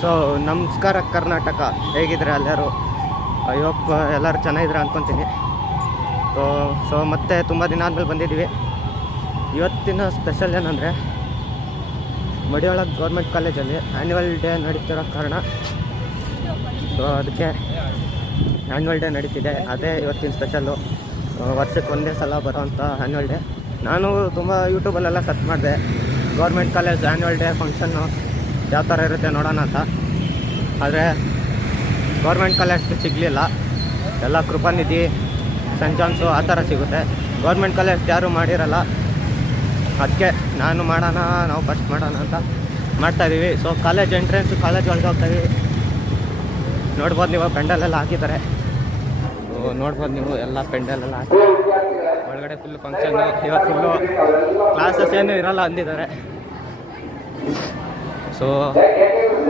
So ನಮಸ್ಕಾರ ಕರ್ನಾಟಕ, ಹೇಗಿದ್ರೆ ಎಲ್ಲರೂ? I hope ಎಲ್ಲರೂ ಚೆನ್ನಾಗಿದ್ರೆ ಅಂದ್ಕೊತೀನಿ. ಸೊ ಮತ್ತೆ ತುಂಬ ದಿನ ಆದಮೇಲೆ ಬಂದಿದ್ದೀವಿ. ಇವತ್ತಿನ ಸ್ಪೆಷಲ್ ಏನಂದರೆ, ಮಡಿವಾಳ ಗೌರ್ಮೆಂಟ್ ಕಾಲೇಜಲ್ಲಿ ಆ್ಯನ್ಯುವಲ್ ಡೇ ನಡೀತಿರೋ ಕಾರಣ ಸೊ ಅದಕ್ಕೆ ಆ್ಯನ್ಯುವಲ್ ಡೇ ನಡೀತಿದೆ. ಅದೇ ಇವತ್ತಿನ ಸ್ಪೆಷಲ್ಲು. ವರ್ಷಕ್ಕೆ ಒಂದೇ ಸಲ ಬರೋವಂಥ ಆ್ಯನ್ಯುವಲ್ ಡೇ. ನಾನು ತುಂಬ ಯೂಟ್ಯೂಬಲ್ಲೆಲ್ಲ ಸರ್ಚ್ ಮಾಡಿದೆ, government college annual day function ಯಾವ ಥರ ಇರುತ್ತೆ ನೋಡೋಣ ಅಂತ. ಆದರೆ ಗೌರ್ಮೆಂಟ್ ಕಾಲೇಜ್ ಸಿಗಲಿಲ್ಲ. ಎಲ್ಲ ಕೃಪಾನಿಧಿ, ಸೆಂಟ್ ಜಾನ್ಸು ಆ ಥರ ಸಿಗುತ್ತೆ. ಗೌರ್ಮೆಂಟ್ ಕಾಲೇಜ್ ಯಾರೂ ಮಾಡಿರಲ್ಲ. ಅದಕ್ಕೆ ನಾವು ಫಸ್ಟ್ ಮಾಡೋಣ ಅಂತ ಮಾಡ್ತಾಯಿದ್ದೀವಿ. ಸೊ ಕಾಲೇಜ್ ಎಂಟ್ರೆನ್ಸು, ಕಾಲೇಜ್ ಒಳಗೆ ಹೋಗ್ತಾಯಿದ್ದೀವಿ. ನೋಡ್ಬೋದು ನೀವು, ಪೆಂಡಲೆಲ್ಲ ಹಾಕಿದ್ದಾರೆ. ನೋಡ್ಬೋದು ನೀವು, ಎಲ್ಲ ಪೆಂಡಲೆಲ್ಲ ಹಾಕಿ ಒಳಗಡೆ ಫುಲ್ ಫಂಕ್ಷನ್ನು. ಇವತ್ತು ಫುಲ್ಲು ಕ್ಲಾಸಸ್ ಏನೂ ಇರೋಲ್ಲ ಅಂದಿದ್ದಾರೆ. ಸೊ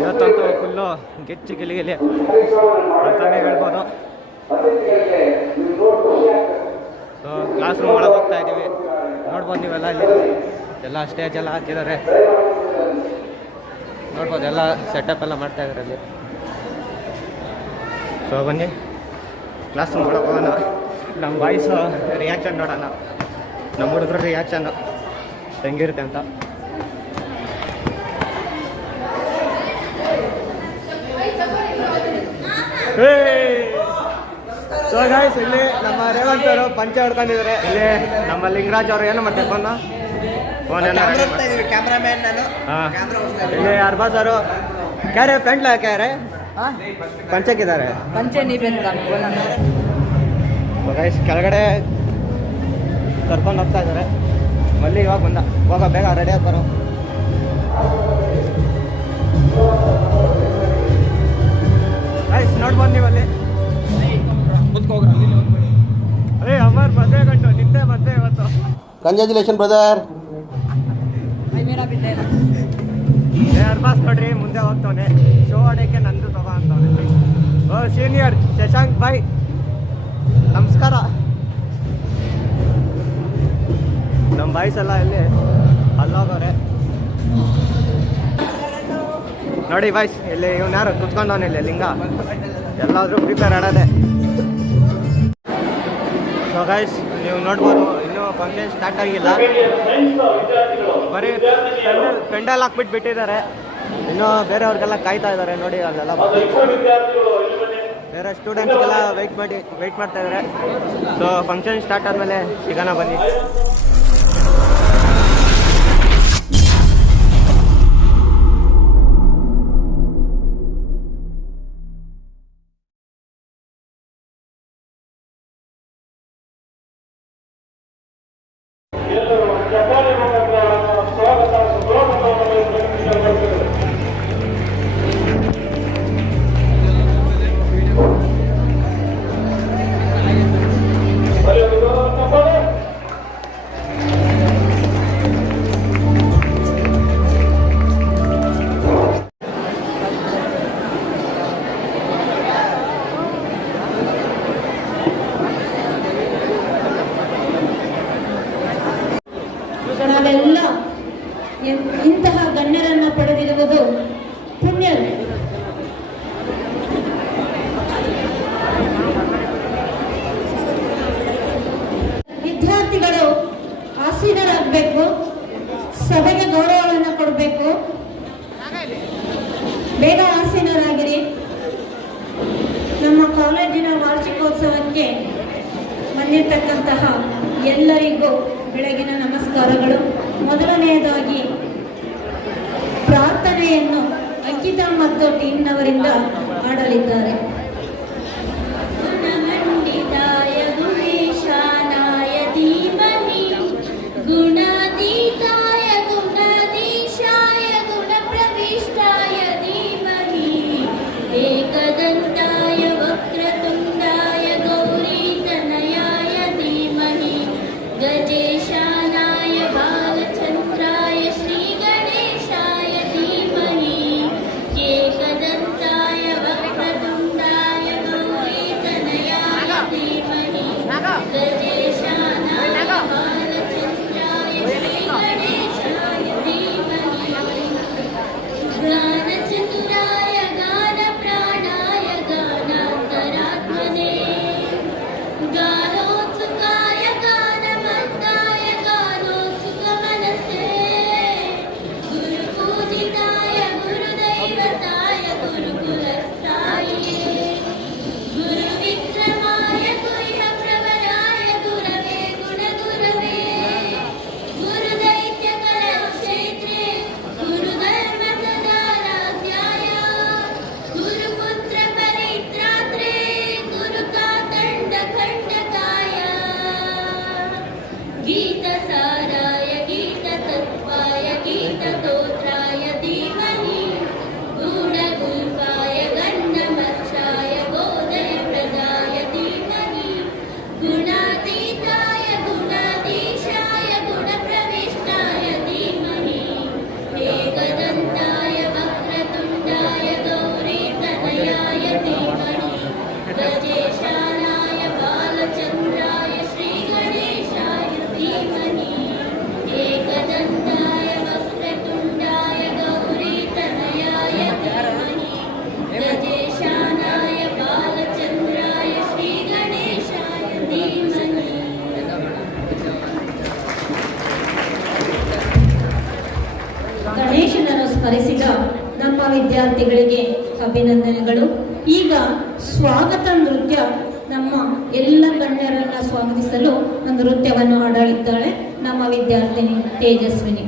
ಇವತ್ತಂತೂ ಫುಲ್ಲು ಗಿಚ್ಚಿ ಗಿಲಿಗಿಲಿ ಅಂತಲೇ ಹೇಳ್ಬೋದು. ಸೊ ಕ್ಲಾಸ್ ರೂಮ್ ಒಳಗೆ ಹೋಗ್ತಾ ಇದ್ದೀವಿ. ನೋಡ್ಬೋದು ನೀವೆಲ್ಲ, ಇಲ್ಲಿ ಎಲ್ಲ ಸ್ಟೇಜ್ ಎಲ್ಲ ಹಾಕಿದ್ದಾರೆ. ನೋಡ್ಬೋದು, ಎಲ್ಲ ಸೆಟಪ್ ಎಲ್ಲ ಮಾಡ್ತಾಯಿದ್ದಾರೆ ಅಲ್ಲಿ. ಸೊ ಬನ್ನಿ ಕ್ಲಾಸ್ ರೂಮ್ ಒಳಗೆ ಹೋಗೋಣ. ನಮ್ಮ ವಾಯ್ಸು ರಿಯಾಕ್ಷನ್ ನೋಡೋಣ, ನಮ್ಮ ಹುಡುಗರ ರಿಯಾಕ್ಷನ್ನು ಹೆಂಗಿರುತ್ತೆ ಅಂತ. ಸೊ ಗೈಸ್, ಇಲ್ಲಿ ನಮ್ಮ ರೇವಂತ್ ಅವರು ಪಂಚೆ ಹೊಡ್ಕೊಂಡಿದ್ದಾರೆ. ಇಲ್ಲಿ ನಮ್ಮ ಲಿಂಗರಾಜ್ ಅವರು ಏನು ಮಾಡ್ತಾರೆ ಫೋನ್ ಕ್ಯಾಮ್ರಾಮನ್ ನಾನು. ಇಲ್ಲಿ ಅರ್ಬಾಜ್ ಅವರು ಕ್ಯಾರೆ ಫ್ರೆಂಡ್ ಕ್ಯಾರೆ ಪಂಚಕ್ಕಿದ್ದಾರೆ. ಪಂಚೆ ಗೈಸ್ ಕೆಳಗಡೆ ಕರ್ಕೊಂಡು ಹೋಗ್ತಾ ಇದ್ದಾರೆ. ಮಲ್ಲಿ ಇವಾಗ ಬಂದ, ಹೋಗ ಬೇಗ ರೆಡಿ ಆಗಿ ಬರೋ. ಗೈಸ್ ನೋಡ್ಬೋದು ನೀವು ಅಲ್ಲಿ. ಅಮರ್ ಮದುವೆ ಗಂಟು, ನಿಂದೆ ಮದುವೆ ಇವತ್ತು. Congratulation brother. ಅರ್ಬಾಸ್ ನೋಡ್ರಿ ಮುಂದೆ ಹೋಗ್ತವನೆ. ಶೋ ಆಡೋಕ್ಕೆ ನಂದು ತಗೋ ಅಂತವನೆ. ಓ ಸೀನಿಯರ್ ಶಶಾಂಕ್ ಬಾಯ್, ನಮಸ್ಕಾರ. ನಮ್ಮ ಬಾಯ್ಸ್ ಎಲ್ಲ ಇಲ್ಲಿ ಅಲ್ಲೋಗವ್ರೆ ನೋಡಿ. ಬಾಯ್ಸ್ ಇಲ್ಲಿ ಇವ್ನು ಯಾರು ಕುತ್ಕೊಂಡವನ, ಇಲ್ಲಿ ಲಿಂಗ. ಎಲ್ಲಾದರೂ ಪ್ರಿಪೇರ್ ಆಡೋದೆ. ಸೊ ಗೈಸ್ ನೀವು ನೋಡ್ಬೋದು, ಇನ್ನೂ ಫಂಕ್ಷನ್ ಸ್ಟಾರ್ಟ್ ಆಗಿಲ್ಲ. ಬರೀ ಪೆಂಡಲ್ ಹಾಕ್ಬಿಟ್ಟು ಬಿಟ್ಟಿದ್ದಾರೆ. ಇನ್ನೂ ಬೇರೆಯವ್ರಿಗೆಲ್ಲ ಕಾಯ್ತಾ ಇದ್ದಾರೆ ನೋಡಿ. ಅಲ್ಲೆಲ್ಲ ಬೇರೆ ಸ್ಟೂಡೆಂಟ್ಸ್ಗೆಲ್ಲ ವೆಯ್ಟ್ ಮಾಡ್ತಾ ಇದ್ದಾರೆ. ಸೊ ಫಂಕ್ಷನ್ ಸ್ಟಾರ್ಟ್ ಆದಮೇಲೆ ಸಿಗೋಣ ಬನ್ನಿ. ನಾವೆಲ್ಲ ಇಂತಹ ಗಣ್ಯರನ್ನು ಪಡೆದಿರುವುದು ಪುಣ್ಯ. ವಿದ್ಯಾರ್ಥಿಗಳು ಆಸೀನರಾಗಬೇಕು, ಸಭೆಗೆ ಗೌರವವನ್ನು ಕೊಡಬೇಕು. ಬೇಗ ಆಸೀನರಾಗಿರಿ. ನಮ್ಮ ಕಾಲೇಜಿನ ವಾರ್ಷಿಕೋತ್ಸವಕ್ಕೆ ಬಂದಿರತಕ್ಕಂತಹ ಎಲ್ಲರಿಗೂ ಬೆಳಗಿನ ನಮಸ್ಕಾರಗಳು. ಮೊದಲನೆಯದಾಗಿ ಪ್ರಾರ್ಥನೆಯನ್ನು ಅಂಕಿತಾ ಮತ್ತು ಟೀಮ್ನವರಿಂದ ಆಡಲಿದ್ದಾರೆ. ಗುಣಮಂಡಿತಾಯ ಗುಣೇಶಾನಾಯ ಧೀಮಹಿ, ಗುಣಾತೀತಾಯ ಗುಣಾಧೀಶಾಯ ಗುಣಪ್ರವಿಷ್ಟಾಯ ಧೀಮಹಿ, ಏಕದಂತಾಯ ವಕ್ರತುಂಡಾಯ ಗೌರೀತನಯಾಯ ಧೀಮಹಿ, ಗಜೇಶಾನಾಯ ಬಾಲಚಂದ್ರಾಯ ಶ್ರೀ ಗಣೇಶಾಯ ಧೀಮಹಿ, ಏಕದಂತಾಯ ವಕ್ರತುಂಡಾಯ ಸ್ಮರಿಸಿದ ನಮ್ಮ ವಿದ್ಯಾರ್ಥಿಗಳಿಗೆ ಅಭಿನಂದನೆಗಳು. ಈಗ ಸ್ವಾಗತ ನೃತ್ಯ ನಮ್ಮ ಎಲ್ಲ ಗಣ್ಯರನ್ನ ಸ್ವಾಗತಿಸಲು ಒಂದು ನೃತ್ಯವನ್ನು ಹಾಡಲಿದ್ದಾಳೆ ನಮ್ಮ ವಿದ್ಯಾರ್ಥಿನಿ ತೇಜಸ್ವಿನಿ.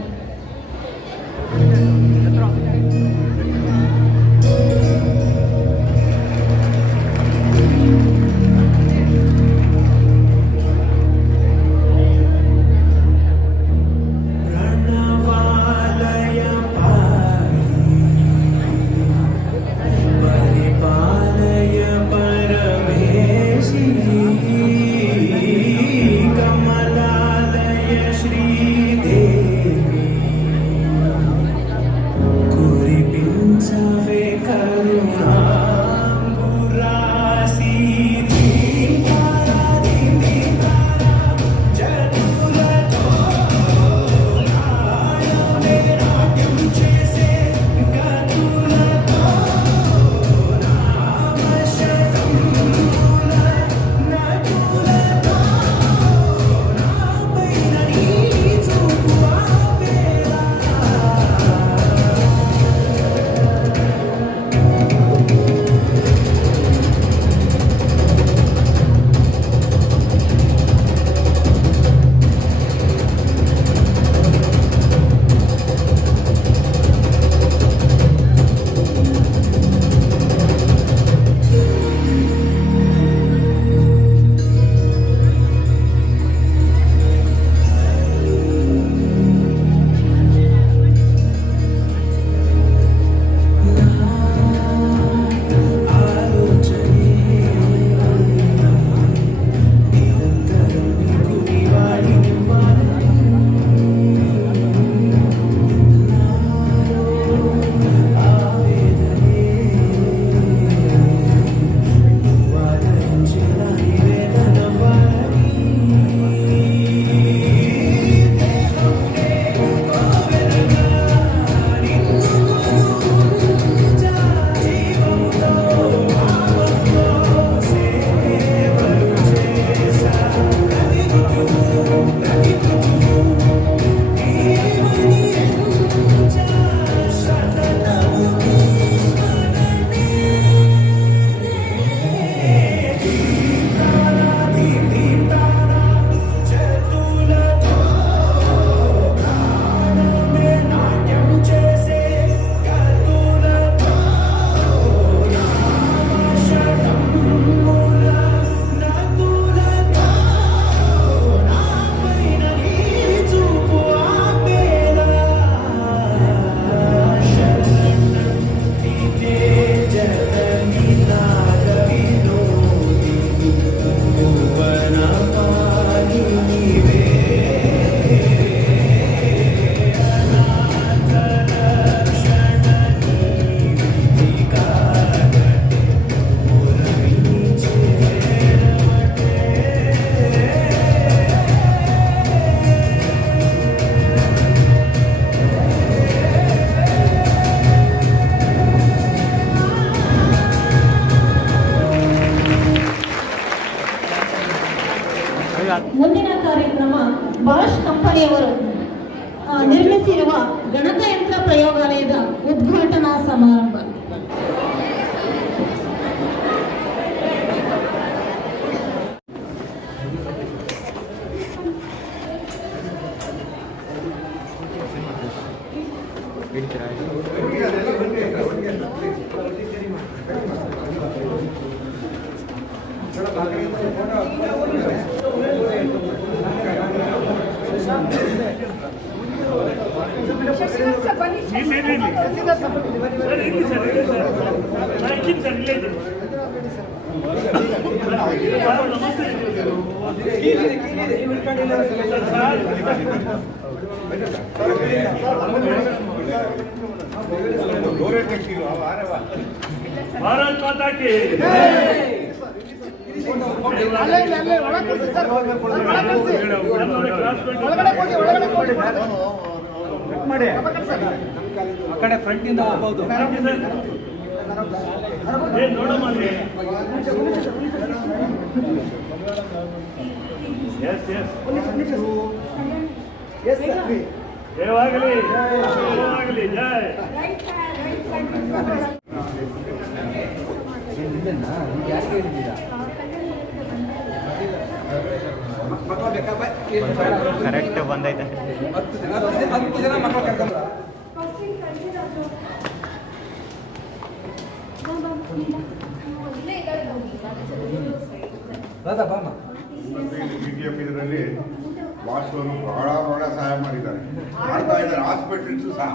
ಮುಂದಿನ ಕಾರ್ಯಕ್ರಮ ಬಾಷ್ ಕಂಪನಿಯವರು ನಿರ್ಮಿಸಿರುವ ಗಣಕಯಂತ್ರ ಪ್ರಯೋಗಾಲಯದ ಉದ್ಘಾಟನಾ ಸಮಾರಂಭ. ಭಾರತ್ ಮಾತಾ ಕಿ ಕಡೆ ಫ್ರಂಟ್ ಇಂದ ಹೋಗಬಹುದು. ನೋಡಮ್ಮ ಜಯವಾಗಲಿ ಜಯವಾಗಲಿ ಜಯ. ಕರೆಕ್ಟ್ ಬಂದೈತೆ. 10 ಜನ ಮಕ್ಕಳು ಕರ್ಕೊಂಡು BTF ಇದರಲ್ಲಿ ವಾಸ್ತವರು ಬಹಳ ಸಹಾಯ ಮಾಡಿದ್ದಾರೆ, ಮಾಡ್ತಾ ಇದ್ದಾರೆ. ಹಾಸ್ಪಿಟಲ್ಸ್ ಸಹ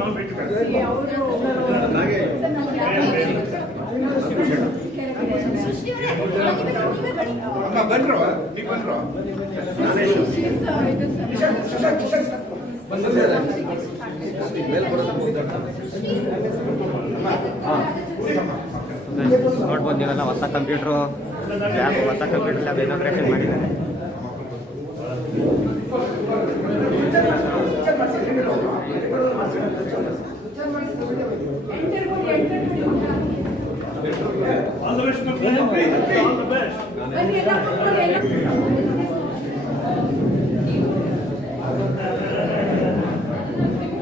ನಾವು ಭೇಟಿ ಬಂದ್ರು ನೀವು ಬಂದ್ರು ನೋಡ್ಬೋದು ನೀವೆಲ್ಲ ಹೊಸ ಕಂಪ್ಯೂಟ್ರು ಲ್ಯಾಬ್, ಹೊಸ ಕಂಪ್ಯೂಟರ್ ಲ್ಯಾಬ್ ಇನಾಗ್ರೇಷನ್ ಮಾಡಿದ್ದಾರೆ. All the best, my friend. All the best.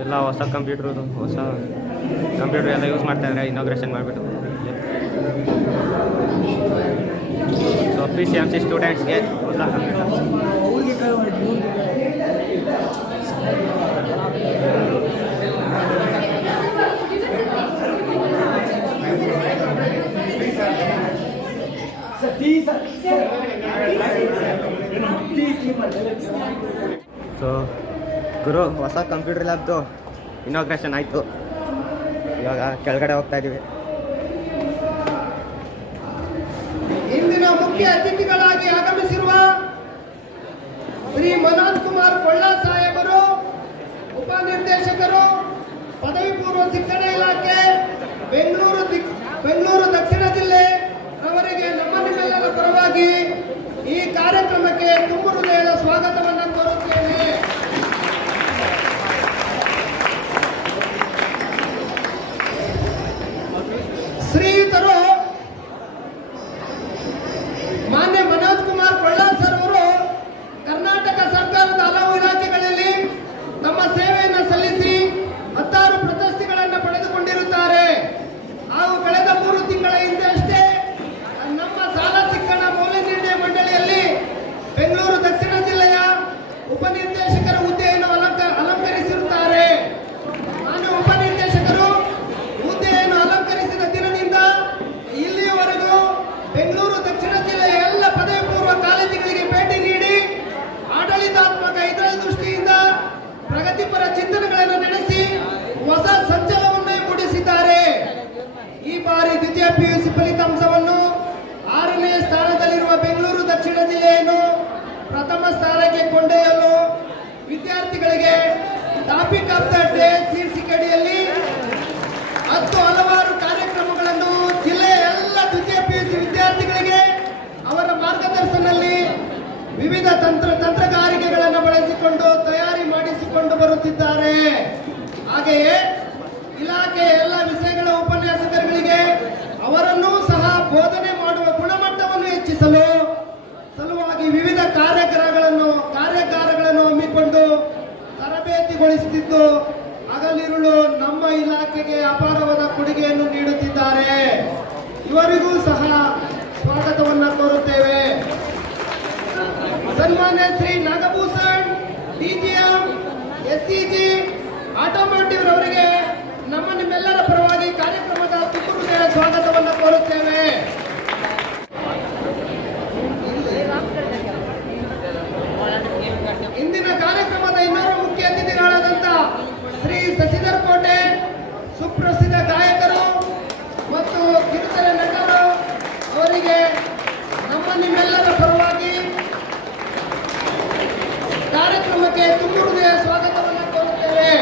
ಎಲ್ಲ ಹೊಸ ಕಂಪ್ಯೂಟ್ರ್ ಎಲ್ಲ ಯೂಸ್ ಮಾಡ್ತಾ ಇದ್ದಾರೆ ಇನಾಗ್ರೇಷನ್ ಮಾಡಿಬಿಟ್ಟು. ಸೊ PCMC ಸ್ಟೂಡೆಂಟ್ಸ್ಗೆ ಹೊಸ ಕಂಪ್ಯೂಟರ್. ಸೊ ಗುರು ಹೊಸ ಕಂಪ್ಯೂಟರ್ ಲ್ಯಾಬ್ದು ಇನಾಗ್ರೇಷನ್ ಆಯಿತು. ಇವಾಗ ಕೆಳಗಡೆ ಹೋಗ್ತಾ ಇದ್ದೀವಿ. ಇಂದಿನ ಮುಖ್ಯ ಅತಿಥಿಗಳಾಗಿ ಆಗಮಿಸಿರುವ ಶ್ರೀ ಮನೋಜ್ ಕುಮಾರ್ ಕೊಳ್ಳ ಸಾಹೇಬರು, ಉಪನಿರ್ದೇಶಕರು, ಪದವಿ ಪೂರ್ವ ಶಿಕ್ಷಣ ಇಲಾಖೆ, ಬೆಂಗಳೂರು ದಕ್ಷಿಣ ಜಿಲ್ಲೆ ಅವರಿಗೆ ನಮ್ಮ ನಿಮ್ಮೆಲ್ಲರ ಪರವಾಗಿ ಈ ಕಾರ್ಯಕ್ರಮಕ್ಕೆ ತುಂಬ ಹೃದಯದ ಸ್ವಾಗತವನ್ನು ಕೋರುತ್ತೇನೆ. ಶ್ರೀಯುತರು ಮಾನ್ಯ ಮನೋಜ್ ಕುಮಾರ್ ಕೊಳ್ಳ ಸರ್ ಅವರು ಕರ್ನಾಟಕ ಸರ್ಕಾರದ ಹಲವು ಇಲಾಖೆಗಳಲ್ಲಿ ತಮ್ಮ ಸೇವೆಯನ್ನು ಸಲ್ಲಿಸಿ 16 ಪ್ರಶಸ್ತಿಗಳನ್ನು ಪಡೆದುಕೊಂಡಿರುತ್ತಾರೆ. ಹಾಗೂ ಕಳೆದ 3 ತಿಂಗಳ ಹಿಂದೆ ಅಷ್ಟೇ ನಮ್ಮ ಶಾಲಾ ಶಿಕ್ಷಣ ಮೌಲ್ಯ ನಿರ್ಣಯ ಮಂಡಳಿಯಲ್ಲಿ ಬೆಂಗಳೂರು ದಕ್ಷಿಣ ಜಿಲ್ಲೆಯ ಉಪನಿರ್ದೇಶಕರ ಹುದ್ದೆಯನ್ನು ಅಲಂಕರಿಸಿರುತ್ತಾರೆ. ನಾನು ಉಪನಿರ್ದೇಶಕರು ಹುದ್ದೆಯನ್ನು ಅಲಂಕರಿಸಿದ ದಿನದಿಂದ ಇಲ್ಲಿಯವರೆಗೂ ಬೆಂಗಳೂರು ದಕ್ಷಿಣ ಜಿಲ್ಲೆಯ ಎಲ್ಲ ಪದವಿ ಪೂರ್ವ ಕಾಲೇಜುಗಳಿಗೆ ಭೇಟಿ ನೀಡಿ ಆಡಳಿತಾತ್ಮಕ ಹಿತದೃಷ್ಟಿಯಿಂದ ಪ್ರಗತಿಪರ ಚಿಂತನೆಗಳನ್ನು ನಡೆಸಿ ಹೊಸ ಸಂಚಲನವನ್ನೇ ಮೂಡಿಸಿದ್ದಾರೆ. ಈ ಬಾರಿ ದ್ವಿತೀಯ PUC ಫಲಿತಾಂಶವನ್ನು 6ನೇ ಸ್ಥಾನದಲ್ಲಿರುವ ಬೆಂಗಳೂರು ದಕ್ಷಿಣ ಜಿಲ್ಲೆಯನ್ನು ಪ್ರಥಮ ಸ್ಥಾನಕ್ಕೆ ಕೊಂಡೊಯ್ಯಲು ವಿದ್ಯಾರ್ಥಿಗಳಿಗೆ ಟಾಪಿಕ್ ಆಫ್ ದ ಡೇ ಶೀರ್ಷಿಕೆಯಡಿಯಲ್ಲಿ 10 ಹಲವಾರು ಕಾರ್ಯಕ್ರಮಗಳನ್ನು ಜಿಲ್ಲೆಯ ಎಲ್ಲ ದ್ವಿತೀಯ PUC ವಿದ್ಯಾರ್ಥಿಗಳಿಗೆ ಅವರ ಮಾರ್ಗದರ್ಶನದಲ್ಲಿ ವಿವಿಧ ತಂತ್ರಗಾರಿಕೆಗಳನ್ನು ಬಳಸಿಕೊಂಡು ತಯಾರಿ ಮಾಡಿಸಿಕೊಂಡು ಬರುತ್ತಿದ್ದಾರೆ. ಹಾಗೆಯೇ ಇಲಾಖೆಯ ಎಲ್ಲ ವಿಷಯಗಳ ಉಪನ್ಯಾಸಕರುಗಳಿಗೆ ಅವರನ್ನೂ ಸಹ ಬೋಧನೆ ಮಾಡುವ ಗುಣಮಟ್ಟವನ್ನು ಹೆಚ್ಚಿಸಲು ಸಲುವಾಗಿ ವಿವಿಧ ಕಾರ್ಯಾಗಾರಗಳನ್ನು ಹಮ್ಮಿಕೊಂಡು ತರಬೇತಿಗೊಳಿಸುತ್ತಿದ್ದು ಹಗಲಿರುಳು ನಮ್ಮ ಇಲಾಖೆಗೆ ಅಪಾರವಾದ ಕೊಡುಗೆಯನ್ನು ನೀಡುತ್ತಿದ್ದಾರೆ. ಇವರಿಗೂ ಸಹ ಸ್ವಾಗತವನ್ನು ಕೋರುತ್ತೇವೆ. ಸನ್ಮಾನ್ಯ Shri Nagabhushan DGM SEG automotive ರವರಿಗೆ ನಮ್ಮ ನಿಮ್ಮೆಲ್ಲರ ಪರವಾಗಿ ಕಾರ್ಯಕ್ರಮದ ತುಂಬ ಹೃದಯ ಸ್ವಾಗತವನ್ನು ಕೋರುತ್ತೇವೆ. ಇಂದಿನ ಕಾರ್ಯಕ್ರಮದ ಇನ್ನೋರ್ವ ಮುಖ್ಯ ಅತಿಥಿಗಳಾದಂಥ ಶ್ರೀ ಶಶಿಧರ್ ಕೋಟೆ, ಸುಪ್ರಸಿದ್ಧ ಗಾಯಕರು ಮತ್ತು ಕಿರುತೆರೆ ನಟರು, ಅವರಿಗೆ ನಮ್ಮ ನಿಮ್ಮೆಲ್ಲರ ಪರವಾಗಿ ಕಾರ್ಯಕ್ರಮಕ್ಕೆ ತುಂಬ ಹೃದಯ ಸ್ವಾಗತವನ್ನು ಕೋರುತ್ತೇವೆ.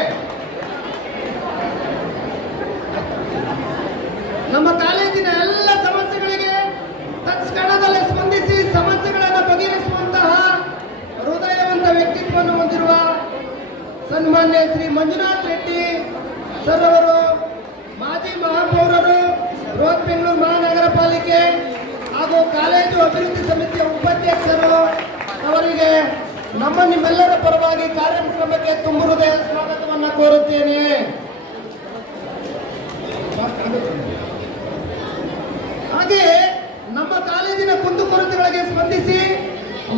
ನಮ್ಮ ಕಾಲೇಜಿನ ಎಲ್ಲ ಸಮಸ್ಯೆಗಳಿಗೆ ತತ್ಕ್ಷಣದಲ್ಲೇ ಸ್ಪಂದಿಸಿ ಸಮಸ್ಯೆಗಳನ್ನು ಬಗೆಹರಿಸುವಂತಹ ಹೃದಯವಂತ ವ್ಯಕ್ತಿತ್ವವನ್ನು ಹೊಂದಿರುವ ಸನ್ಮಾನ್ಯ ಶ್ರೀ ಮಂಜುನಾಥ್ ರೆಡ್ಡಿ ಸರ್ ಅವರು ಮಾಜಿ ಮಹಾಪೌರರು, ಬೃಹತ್ ಬೆಂಗಳೂರು ಪಾಲಿಕೆ ಹಾಗೂ ಕಾಲೇಜು ಅಭಿವೃದ್ಧಿ ಸಮಿತಿಯ ಉಪಾಧ್ಯಕ್ಷರು ಅವರಿಗೆ ನಿಮ್ಮೆಲ್ಲರ ಪರವಾಗಿ ಕಾರ್ಯಕ್ರಮಕ್ಕೆ ತುಂಬ ಹೃದಯ ಸ್ವಾಗತವನ್ನು ಕೋರುತ್ತೇನೆ. ಹಾಗೆ ನಮ್ಮ ಕಾಲೇಜಿನ ಕುಂದುಕೊರತೆಗಳಿಗೆ ಸ್ಪಂದಿಸಿ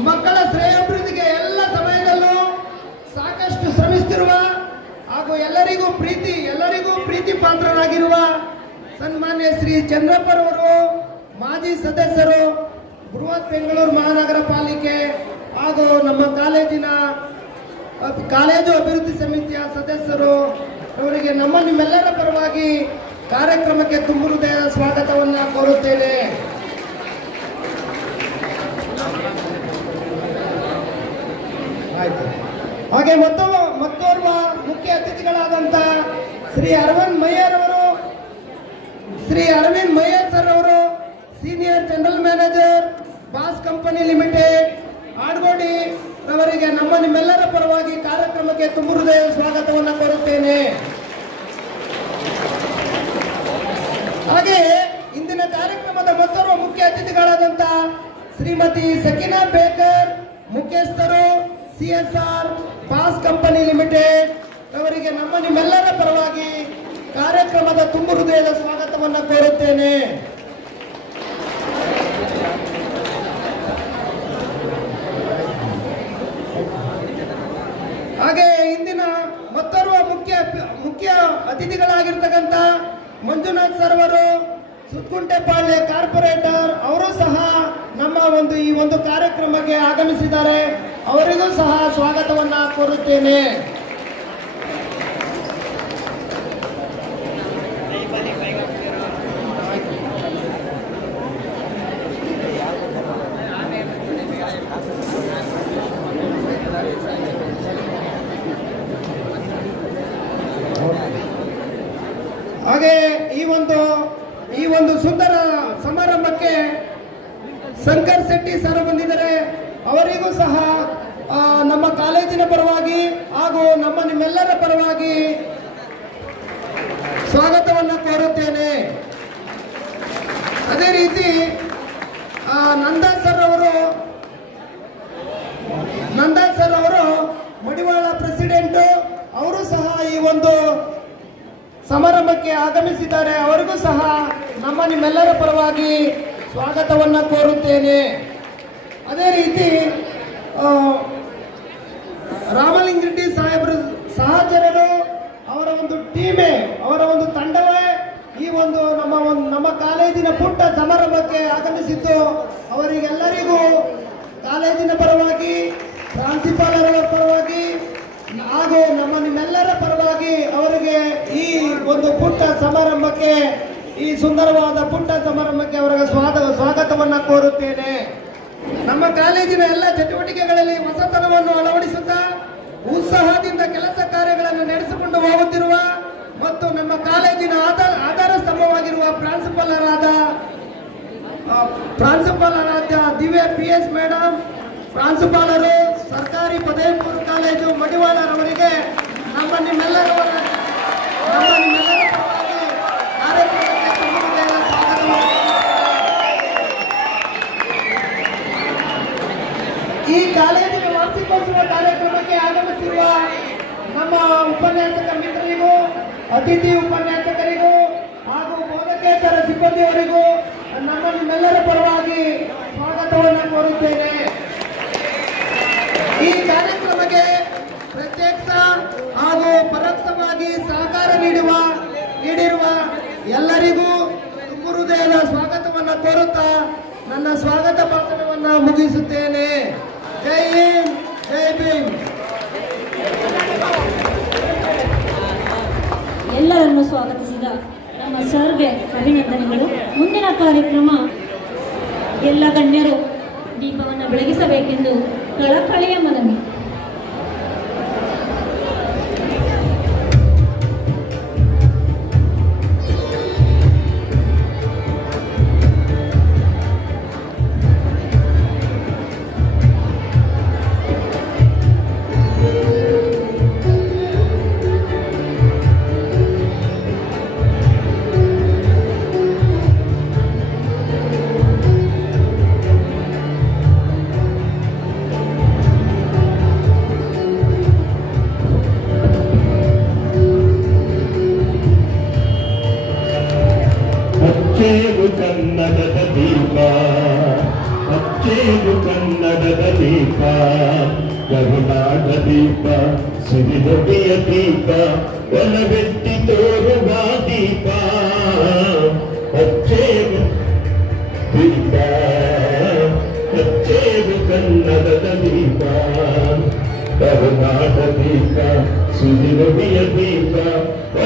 ಮಕ್ಕಳ ಶ್ರೇಯೋಭಿವೃದ್ಧಿಗೆ ಎಲ್ಲ ಸಮಯದಲ್ಲೂ ಸಾಕಷ್ಟು ಶ್ರಮಿಸುತ್ತಿರುವ ಹಾಗೂ ಎಲ್ಲರಿಗೂ ಪ್ರೀತಿ ಪಾತ್ರರಾಗಿರುವ ಸನ್ಮಾನ್ಯ ಶ್ರೀ ಚಂದ್ರಪ್ಪರವರು ಮಾಜಿ ಸದಸ್ಯರು, ಬೃಹತ್ ಬೆಂಗಳೂರು ಮಹಾನಗರ ಪಾಲಿಕೆ ಹಾಗೂ ನಮ್ಮ ಕಾಲೇಜು ಅಭಿವೃದ್ಧಿ ಸಮಿತಿಯ ಸದಸ್ಯರು ಅವರಿಗೆ ನಿಮ್ಮೆಲ್ಲರ ಪರವಾಗಿ ಕಾರ್ಯಕ್ರಮಕ್ಕೆ ತುಂಬ ಹೃದಯದ ಸ್ವಾಗತವನ್ನು ಕೋರುತ್ತೇನೆ. ಆಯ್ತು. ಹಾಗೆ ಮತ್ತೋರ್ವ ಮುಖ್ಯ ಅತಿಥಿಗಳಾದಂಥ ಶ್ರೀ ಅರವಿಂದ್ ಮಯ್ಯರ್ ಸರ್ ಅವರು senior general manager, Bosch company limited, Adugodi ಅವರಿಗೆ ನಿಮ್ಮೆಲ್ಲರ ಪರವಾಗಿ ಕಾರ್ಯಕ್ರಮಕ್ಕೆ ತುಂಬ ಹೃದಯದ ಸ್ವಾಗತವನ್ನು ಕೋರುತ್ತೇನೆ. ಹಾಗೆ ಇಂದಿನ ಕಾರ್ಯಕ್ರಮದ ಮತ್ತೋರ್ವ ಮುಖ್ಯ ಅತಿಥಿಗಳಾದಂಥ ಶ್ರೀಮತಿ ಸಕಿನಾ ಬೇಕರ್, ಮುಖ್ಯಸ್ಥರು, CSR, ಬಾಸ್ ಕಂಪನಿ ಲಿಮಿಟೆಡ್ ಅವರಿಗೆ ನಿಮ್ಮೆಲ್ಲರ ಪರವಾಗಿ ಕಾರ್ಯಕ್ರಮದ ತುಂಬ ಹೃದಯದ ಸ್ವಾಗತವನ್ನು ಕೋರುತ್ತೇನೆ. ಹಾಗೆ ಇಂದಿನ ಮತ್ತೋರ್ವ ಮುಖ್ಯ ಅತಿಥಿಗಳಾಗಿರ್ತಕ್ಕಂಥ ಮಂಜುನಾಥ್ ಸರ್ ಅವರು, ಸುತ್ಕುಂಟೆಪಾಳ್ಯ ಕಾರ್ಪೊರೇಟರ್, ಅವರು ಸಹ ಈ ಒಂದು ಕಾರ್ಯಕ್ರಮಕ್ಕೆ ಆಗಮಿಸಿದ್ದಾರೆ. ಅವರಿಗೂ ಸಹ ಸ್ವಾಗತವನ್ನ ಕೋರುತ್ತೇನೆ. ಹಾಗೆ ಈ ಒಂದು ಸುಂದರ ಸಮಾರಂಭಕ್ಕೆ ಶಂಕರ್ ಶೆಟ್ಟಿ ಸರ್ ಬಂದಿದ್ದಾರೆ. ಅವರಿಗೂ ಸಹ ನಮ್ಮ ಕಾಲೇಜಿನ ಪರವಾಗಿ ಹಾಗೂ ನಿಮ್ಮೆಲ್ಲರ ಪರವಾಗಿ ಸ್ವಾಗತವನ್ನು ಕೋರುತ್ತೇನೆ. ಅದೇ ರೀತಿ ನಂದಾ ಸರ್ ಅವರು ಮಡಿವಾಳ ಪ್ರೆಸಿಡೆಂಟ್, ಅವರು ಸಹ ಈ ಒಂದು ಸಮಾರಂಭಕ್ಕೆ ಆಗಮಿಸಿದ್ದಾರೆ. ಅವರಿಗೂ ಸಹ ನಿಮ್ಮೆಲ್ಲರ ಪರವಾಗಿ ಸ್ವಾಗತವನ್ನು ಕೋರುತ್ತೇನೆ. ಅದೇ ರೀತಿ ರಾಮಲಿಂಗರೆಡ್ಡಿ ಸಾಹೇಬರು ಸಹಚರರು, ಅವರ ಒಂದು ಟೀಮೇ, ಅವರ ಒಂದು ತಂಡವೇ ಈ ಒಂದು ನಮ್ಮ ಕಾಲೇಜಿನ ಪುಟ್ಟ ಸಮಾರಂಭಕ್ಕೆ ಆಗಮಿಸಿದ್ದು. ಅವರಿಗೆಲ್ಲರಿಗೂ ಕಾಲೇಜಿನ ಪರವಾಗಿ, ಪ್ರಾಂಶುಪಾಲರ ಪರವಾಗಿ ಹಾಗೂ ನಿಮ್ಮೆಲ್ಲರ ಪರವಾಗಿ ಅವರಿಗೆ ಈ ಒಂದು ಪುಟ್ಟ ಸಮಾರಂಭಕ್ಕೆ, ಈ ಸುಂದರವಾದ ಪುಟ್ಟ ಸಮಾರಂಭಕ್ಕೆ ಅವರಿಗೆ ಸ್ವಾಗತವನ್ನು ಕೋರುತ್ತೇನೆ. ನಮ್ಮ ಕಾಲೇಜಿನ ಎಲ್ಲ ಚಟುವಟಿಕೆಗಳಲ್ಲಿ ಹೊಸತನವನ್ನು ಅಳವಡಿಸುತ್ತಾ ಉತ್ಸಾಹದಿಂದ ಕೆಲಸ ಕಾರ್ಯಗಳನ್ನು ನಡೆಸಿಕೊಂಡು ಹೋಗುತ್ತಿರುವ ಮತ್ತು ನಮ್ಮ ಕಾಲೇಜಿನ ಆಧಾರ ಸ್ತಂಭವಾಗಿರುವ ಪ್ರಾಂಶುಪಾಲರಾದ ದಿವ್ಯ PS ಮೇಡಮ್, ಪ್ರಾಂಶುಪಾಲರು, ಸರ್ಕಾರಿ ಪದವಿ ಪೂರ್ವ ಕಾಲೇಜು ಮಡಿವಾಳರವರಿಗೆ ನಿಮ್ಮೆಲ್ಲರ ಈ ಕಾಲೇಜಿನ ವಾರ್ಷಿಕೋತ್ಸವ ಕಾರ್ಯಕ್ರಮಕ್ಕೆ ಆಗಮಿಸಿರುವ ನಮ್ಮ ಉಪನ್ಯಾಸಕ ಮಿತ್ರರಿಗೂ, ಅತಿಥಿ ಉಪನ್ಯಾಸಕರಿಗೂ ಹಾಗೂ ಬೋಧಕೇತರ ಸಿಬ್ಬಂದಿಯವರಿಗೂ ನಿಮ್ಮೆಲ್ಲರ ಪರವಾಗಿ ಸ್ವಾಗತವನ್ನು ಕೋರುತ್ತೇನೆ. ಈ ಕಾರ್ಯಕ್ರಮಕ್ಕೆ ಪ್ರತ್ಯಕ್ಷ ಹಾಗೂ ಪರೋಕ್ಷವಾಗಿ ಸಹಕಾರ ನೀಡಿರುವ ಎಲ್ಲರಿಗೂ ತುಂಬ ಹೃದಯದ ಸ್ವಾಗತವನ್ನು ಕೋರುತ್ತಾ ನನ್ನ ಸ್ವಾಗತ ಭಾಷಣವನ್ನು ಮುಗಿಸುತ್ತೇನೆ. ಜೈ ಹಿಂದ್, ಜೈ ಭೀಮ್. ಎಲ್ಲರನ್ನು ಸ್ವಾಗತಿಸಿದ ನಮ್ಮ ಸರ್ಗೆ ಅಭಿನಂದನೆಗಳು. ಮುಂದಿನ ಕಾರ್ಯಕ್ರಮ ಎಲ್ಲ ಗಣ್ಯರು ದೀಪವನ್ನು ಬೆಳಗಿಸಬೇಕೆಂದು ಕಳಕಳಿಯ ಮನವಿ. ಅಚ್ಚೇದು ಕನ್ನಡದ ದೀಪ ಕರುನಾಡ ದೀಪ ಸಿರಿನುಡಿಯ ದೀಪ ಒಲವೆತ್ತಿ ತೋರುವ ದೀಪ ಅಚ್ಚೇದು ದೀಪ ಅಚ್ಚೇದು ಕನ್ನಡದ ದೀಪ ಕರುನಾಡ ದೀಪ ಸಿರಿನುಡಿಯ ದೀಪ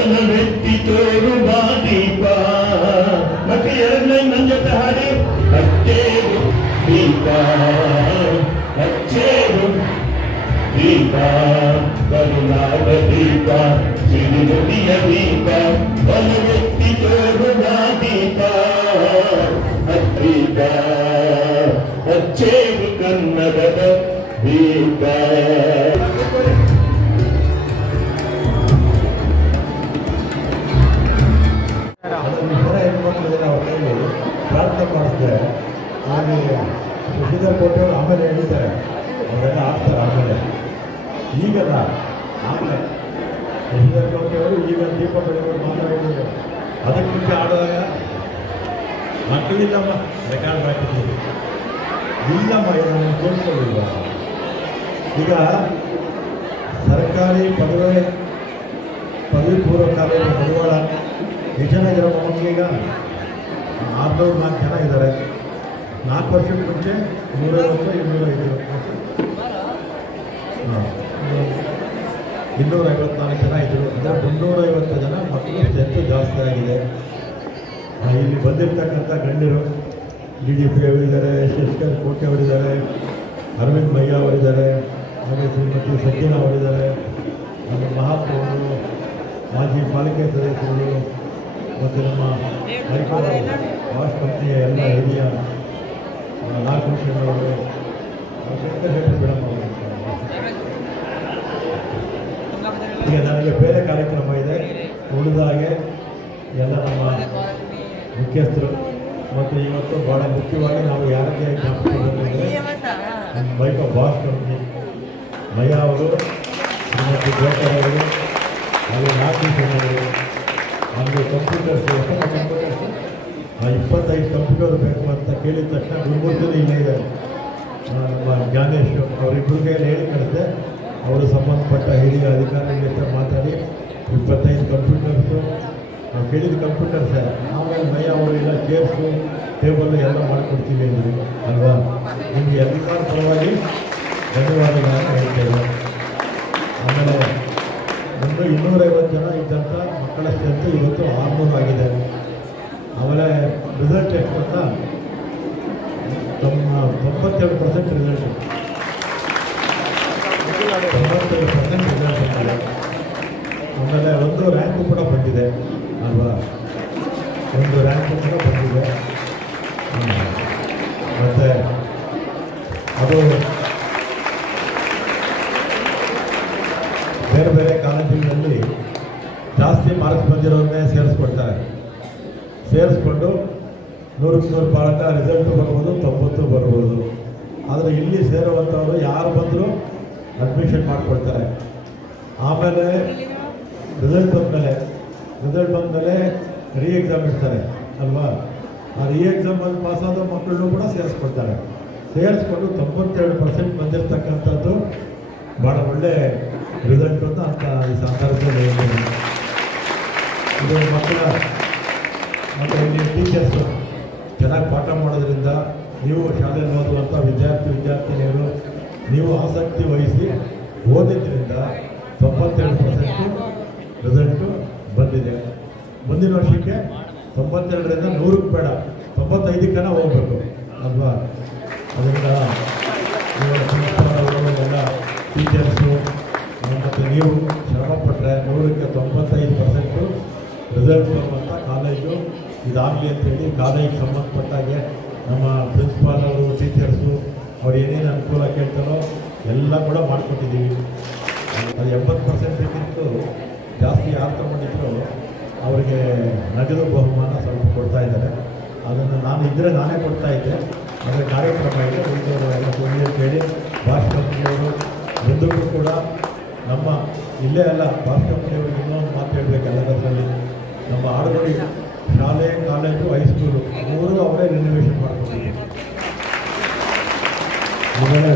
ಒಲವೆತ್ತಿ ತೋರುವ ದೀಪ. ಮತ್ತೆ ಎರಡನೇ ನನ್ನ ಜೊತೆ ಹಾಡಿ ಅಚ್ಚೇದು ದೀಪ ಅಚ್ಚೇದು ದೀಪ ಕರುನಾಡ ದೀಪ ಸಿರಿನುಡಿಯ ದೀಪ ಒಲವೆತ್ತಿ ತೋರುವ ದೀಪ ದೀಪ ಅಚ್ಚೇದು ಕನ್ನಡದ ದೀಪ. ಪ್ರಾರ್ಥನೆ ಮಾಡಿಸಿದೆ ಆಮೇಲೆ ಸುಶೀಧರ್ ಕೋಟೆಯವರು ಆಮೇಲೆ ಹೇಳಿದ್ದಾರೆ ಅವರೆಲ್ಲ ಆಗ್ತಾರೆ ಆಮೇಲೆ ಈಗಲ್ಲ ಆಮೇಲೆ ಸುಶೀಧರ್ ಕೋಟೆಯವರು ಈಗ ದೀಪ ಬೆಳಗ್ಗೆ ಮಾತಾಡಿದ್ರು ಅದಕ್ಕೆ ಮುಂಚೆ ಆಡುವಾಗ ಮಕ್ಕಳಿಲ್ಲಮ್ಮ ರೆಕಾರ್ಡ್ ಹಾಕಿದ್ದೀವಿ ಇಲ್ಲಮ್ಮ ಇದನ್ನು ಕೇಳಿಸ್ಕೊಳ್ಳಿಲ್ಲ. ಈಗ ಸರ್ಕಾರಿ ಪದವಿ ಪೂರ್ವ ಕಾಲೇಜು ಮಡಿವಾಳ ವಿಜಯನಗರ ಮಕ್ಕಳೀಗ 604 ಜನ ಇದ್ದಾರೆ. 4 ವರ್ಷದ ಮುಂಚೆ 150 254 ಜನ ಇದ್ದರು. ಅಂದರೆ 350 ಜನ ಮಕ್ಕಳು ಸ್ಟ್ರೆಂತ್ ಜಾಸ್ತಿ ಆಗಿದೆ. ಇಲ್ಲಿ ಬಂದಿರತಕ್ಕಂಥ ಗಣ್ಯರು DDP ಅವರಿದ್ದಾರೆ, ಶಶಿಕರ್ ಕೋಟೆ ಅವರಿದ್ದಾರೆ, ಅರವಿಂದ್ ಮಯ್ಯ ಅವರಿದ್ದಾರೆ, ಹಾಗೆ ಶ್ರೀಮತಿ ಸಜ್ಜನ ಅವರಿದ್ದಾರೆ, ನಮ್ಮ ಮಹಾತ್ಮ ಅವರು, ಮಾಜಿ ಪಾಲಿಕೆ ಸದಸ್ಯರು ಮತ್ತು ನಮ್ಮ ವಾಶ್ ಕಂಪ್ನಿಯ ಎಲ್ಲ ಹಿರಿಯ ನಾಗಭೂಷಣ್ ಅವರು, ಮೇಡಮ್ ಅವರು. ಈಗ ನನಗೆ ಬೇರೆ ಕಾರ್ಯಕ್ರಮ ಇದೆ. ಉಳಿದ ಹಾಗೆ ಎಲ್ಲ ನಮ್ಮ ಮುಖ್ಯಸ್ಥರು ಮತ್ತು ಇವತ್ತು ಭಾಳ ಮುಖ್ಯವಾಗಿ ನಾವು ಯಾರಿಗೆ ಜ್ಞಾಪಿಸಿಕೊಂಡಿದ್ರೆ ಬೈಕ್ ಬಾಸ್ ಕಂಪ್ನಿ ಮಯ್ಯ ಅವರು, ಶ್ರೀಮತಿ ಜೋಕರ್ ಅವರು, ಹಾಗೆ ನಾಗಭೂಷಣ್ ಅವರು, ನಮಗೆ ಕಂಪ್ಯೂಟರ್ಸ್ 25 ಕಂಪ್ಯೂಟರ್ ಬೇಕು ಅಂತ ಕೇಳಿದ ತಕ್ಷಣ ಗುರುಮೂರ್ತಿನೂ ಇಲ್ಲೇ ಇದೆ, ನಮ್ಮ ಜ್ಞಾನೇಶ್ ಅವರಿಬ್ಬರಿಗೆ ಹೇಳಿ ಕಳಿಸಿದೆ. ಅವರು ಸಂಬಂಧಪಟ್ಟ ಹಿರಿಯ ಅಧಿಕಾರಿಗಳ ಹತ್ರ ಮಾತಾಡಿ 25 ಕಂಪ್ಯೂಟರ್ಸು ನಾವು ಕೇಳಿದ ಕಂಪ್ಯೂಟರ್ಸೇ. ಆಮೇಲೆ ಮಯ್ಯ ಅವರೆಲ್ಲ ಚೇರ್ಸು ಟೇಬಲ್ಲು ಎಲ್ಲ ಮಾಡಿಕೊಡ್ತೀವಿ ಅಂದರು ಅಲ್ವಾ. ನಿಮಗೆ ಎಲ್ಲರ ಪರವಾಗಿ ಧನ್ಯವಾದಗಳನ್ನು ಹೇಳ್ತೇವೆ. ಆಮೇಲೆ 250 ಜನ ಇದ್ದಂಥ ಮಕ್ಕಳ ಸ್ಟ್ರೆಂತ್ ಇವತ್ತು 600 ಆಗಿದೆ. ಆಮೇಲೆ ರಿಸಲ್ಟ್ ಎಷ್ಟು ಅಂತ 92% ರಿಸಲ್ಟ್ 92% ರಿಸಲ್ಟ್ ಬಂದಿದೆ. ಆಮೇಲೆ ಒಂದು ರ್ಯಾಂಕು ಕೂಡ ಬಂದಿದೆ ಅಲ್ವಾ, ಒಂದು ರ್ಯಾಂಕು ಕೂಡ ಬಂದಿದೆ. ಮತ್ತು ಅದು ಬೇರೆ ಬೇರೆ ಕಾಲೇಜುಗಳಲ್ಲಿ ಜಾಸ್ತಿ ಮಾರ್ಕ್ಸ್ ಬಂದಿರೋದನ್ನೇ ಸೇರಿಸ್ಕೊಂಡು 100 ಪಾಠ ರಿಸಲ್ಟು ಬರ್ಬೋದು, 90 ಬರ್ಬೋದು. ಆದರೆ ಇಲ್ಲಿ ಸೇರುವಂಥವರು ಯಾರು ಬಂದರೂ ಅಡ್ಮಿಷನ್ ಮಾಡಿಕೊಡ್ತಾರೆ. ಆಮೇಲೆ ರಿಸಲ್ಟ್ ಬಂದಮೇಲೆ ರೀ ಎಕ್ಸಾಮ್ ಇಡ್ತಾರೆ ಅಲ್ವಾ. ಆ ರೀ ಎಕ್ಸಾಮಲ್ಲಿ ಪಾಸಾದ ಮಕ್ಕಳನ್ನೂ ಕೂಡ ಸೇರಿಸ್ಕೊಂಡು 92% ಬಂದಿರತಕ್ಕಂಥದ್ದು ಭಾಳ ಒಳ್ಳೆ ರಿಸಲ್ಟ್ ಅಂತ ಈ ಸಂದರ್ಭದಲ್ಲಿ ಹೇಳ್ತೀನಿ. ಇದು ಮಕ್ಕಳ ಮತ್ತು ಇಲ್ಲಿ ಟೀಚರ್ಸು ಚೆನ್ನಾಗಿ ಪಾಠ ಮಾಡೋದ್ರಿಂದ ನೀವು ಶಾಲೆಯಲ್ಲಿ ಓದುವಂಥ ವಿದ್ಯಾರ್ಥಿನಿಯರು ನೀವು ಆಸಕ್ತಿ ವಹಿಸಿ ಓದಿದ್ರಿಂದ 92% ರಿಸಲ್ಟು ಬಂದಿದೆ. ಮುಂದಿನ ವರ್ಷಕ್ಕೆ 92ರಿಂದ 100ಕ್ಕೆ ಬೇಡ 95ಕ್ಕೆ ಹೋಗಬೇಕು ಅಲ್ವಾ. ಅದರಿಂದ ಪ್ರಿನ್ಸಿಪಾಲ್ ಎಲ್ಲ ಟೀಚರ್ಸು ಮತ್ತು ನೀವು ಶ್ರಮಪಟ್ಟರೆ 100ಕ್ಕೆ 95% ರಿಸಲ್ಟ್ ಬರುವಂಥ ಕಾಲೇಜು ಇದಾಗಲಿ ಅಂತೇಳಿ ಕಾಲೇಜಿಗೆ ಸಂಬಂಧಪಟ್ಟಾಗೆ ನಮ್ಮ ಪ್ರಿನ್ಸಿಪಾಲ್ ಅವರು ಟೀಚರ್ಸು ಅವ್ರು ಏನೇನು ಅನುಕೂಲ ಕೇಳ್ತಾರೋ ಎಲ್ಲ ಕೂಡ ಮಾಡಿಕೊಟ್ಟಿದ್ದೀವಿ. ಅದು 70%ಕ್ಕಿಂತ ಜಾಸ್ತಿ ಯಾರು ತಗೊಂಡಿದ್ರು ಅವರಿಗೆ ನಗದು ಬಹುಮಾನ ಸ್ವಲ್ಪ ಕೊಡ್ತಾ ಇದ್ದಾರೆ. ಅದನ್ನು ನಾನೇ ಕೊಡ್ತಾ ಇದ್ದೆ. ಅದರ ಕಾರ್ಯಕ್ರಮ ಇದೆ, ಉಳಿದವರು ಎಲ್ಲ ಸುಳ್ಳು ಕೇಳಿ ಭಾಷ್ ಕಂಪ್ನಿಯವರು ಮುಂದಕ್ಕೂ ಕೂಡ ನಮ್ಮ ಇಲ್ಲೇ ಅಲ್ಲ, ಭಾಷ್ ಕಂಪ್ನಿಯವ್ರಿಗೆ ಇನ್ನೊಂದು ಮಾತು ಹೇಳಬೇಕು ಎಲ್ಲದರಲ್ಲಿ. ನಮ್ಮ ಆಡುಗಡಿ ಶಾಲೆ, ಕಾಲೇಜು, ಹೈಸ್ಕೂಲು 3 ಅವರೇ ರಿನೋವೇಷನ್ ಮಾಡ್ಕೊಂಡಿದ್ದೀವಿ. ಆಮೇಲೆ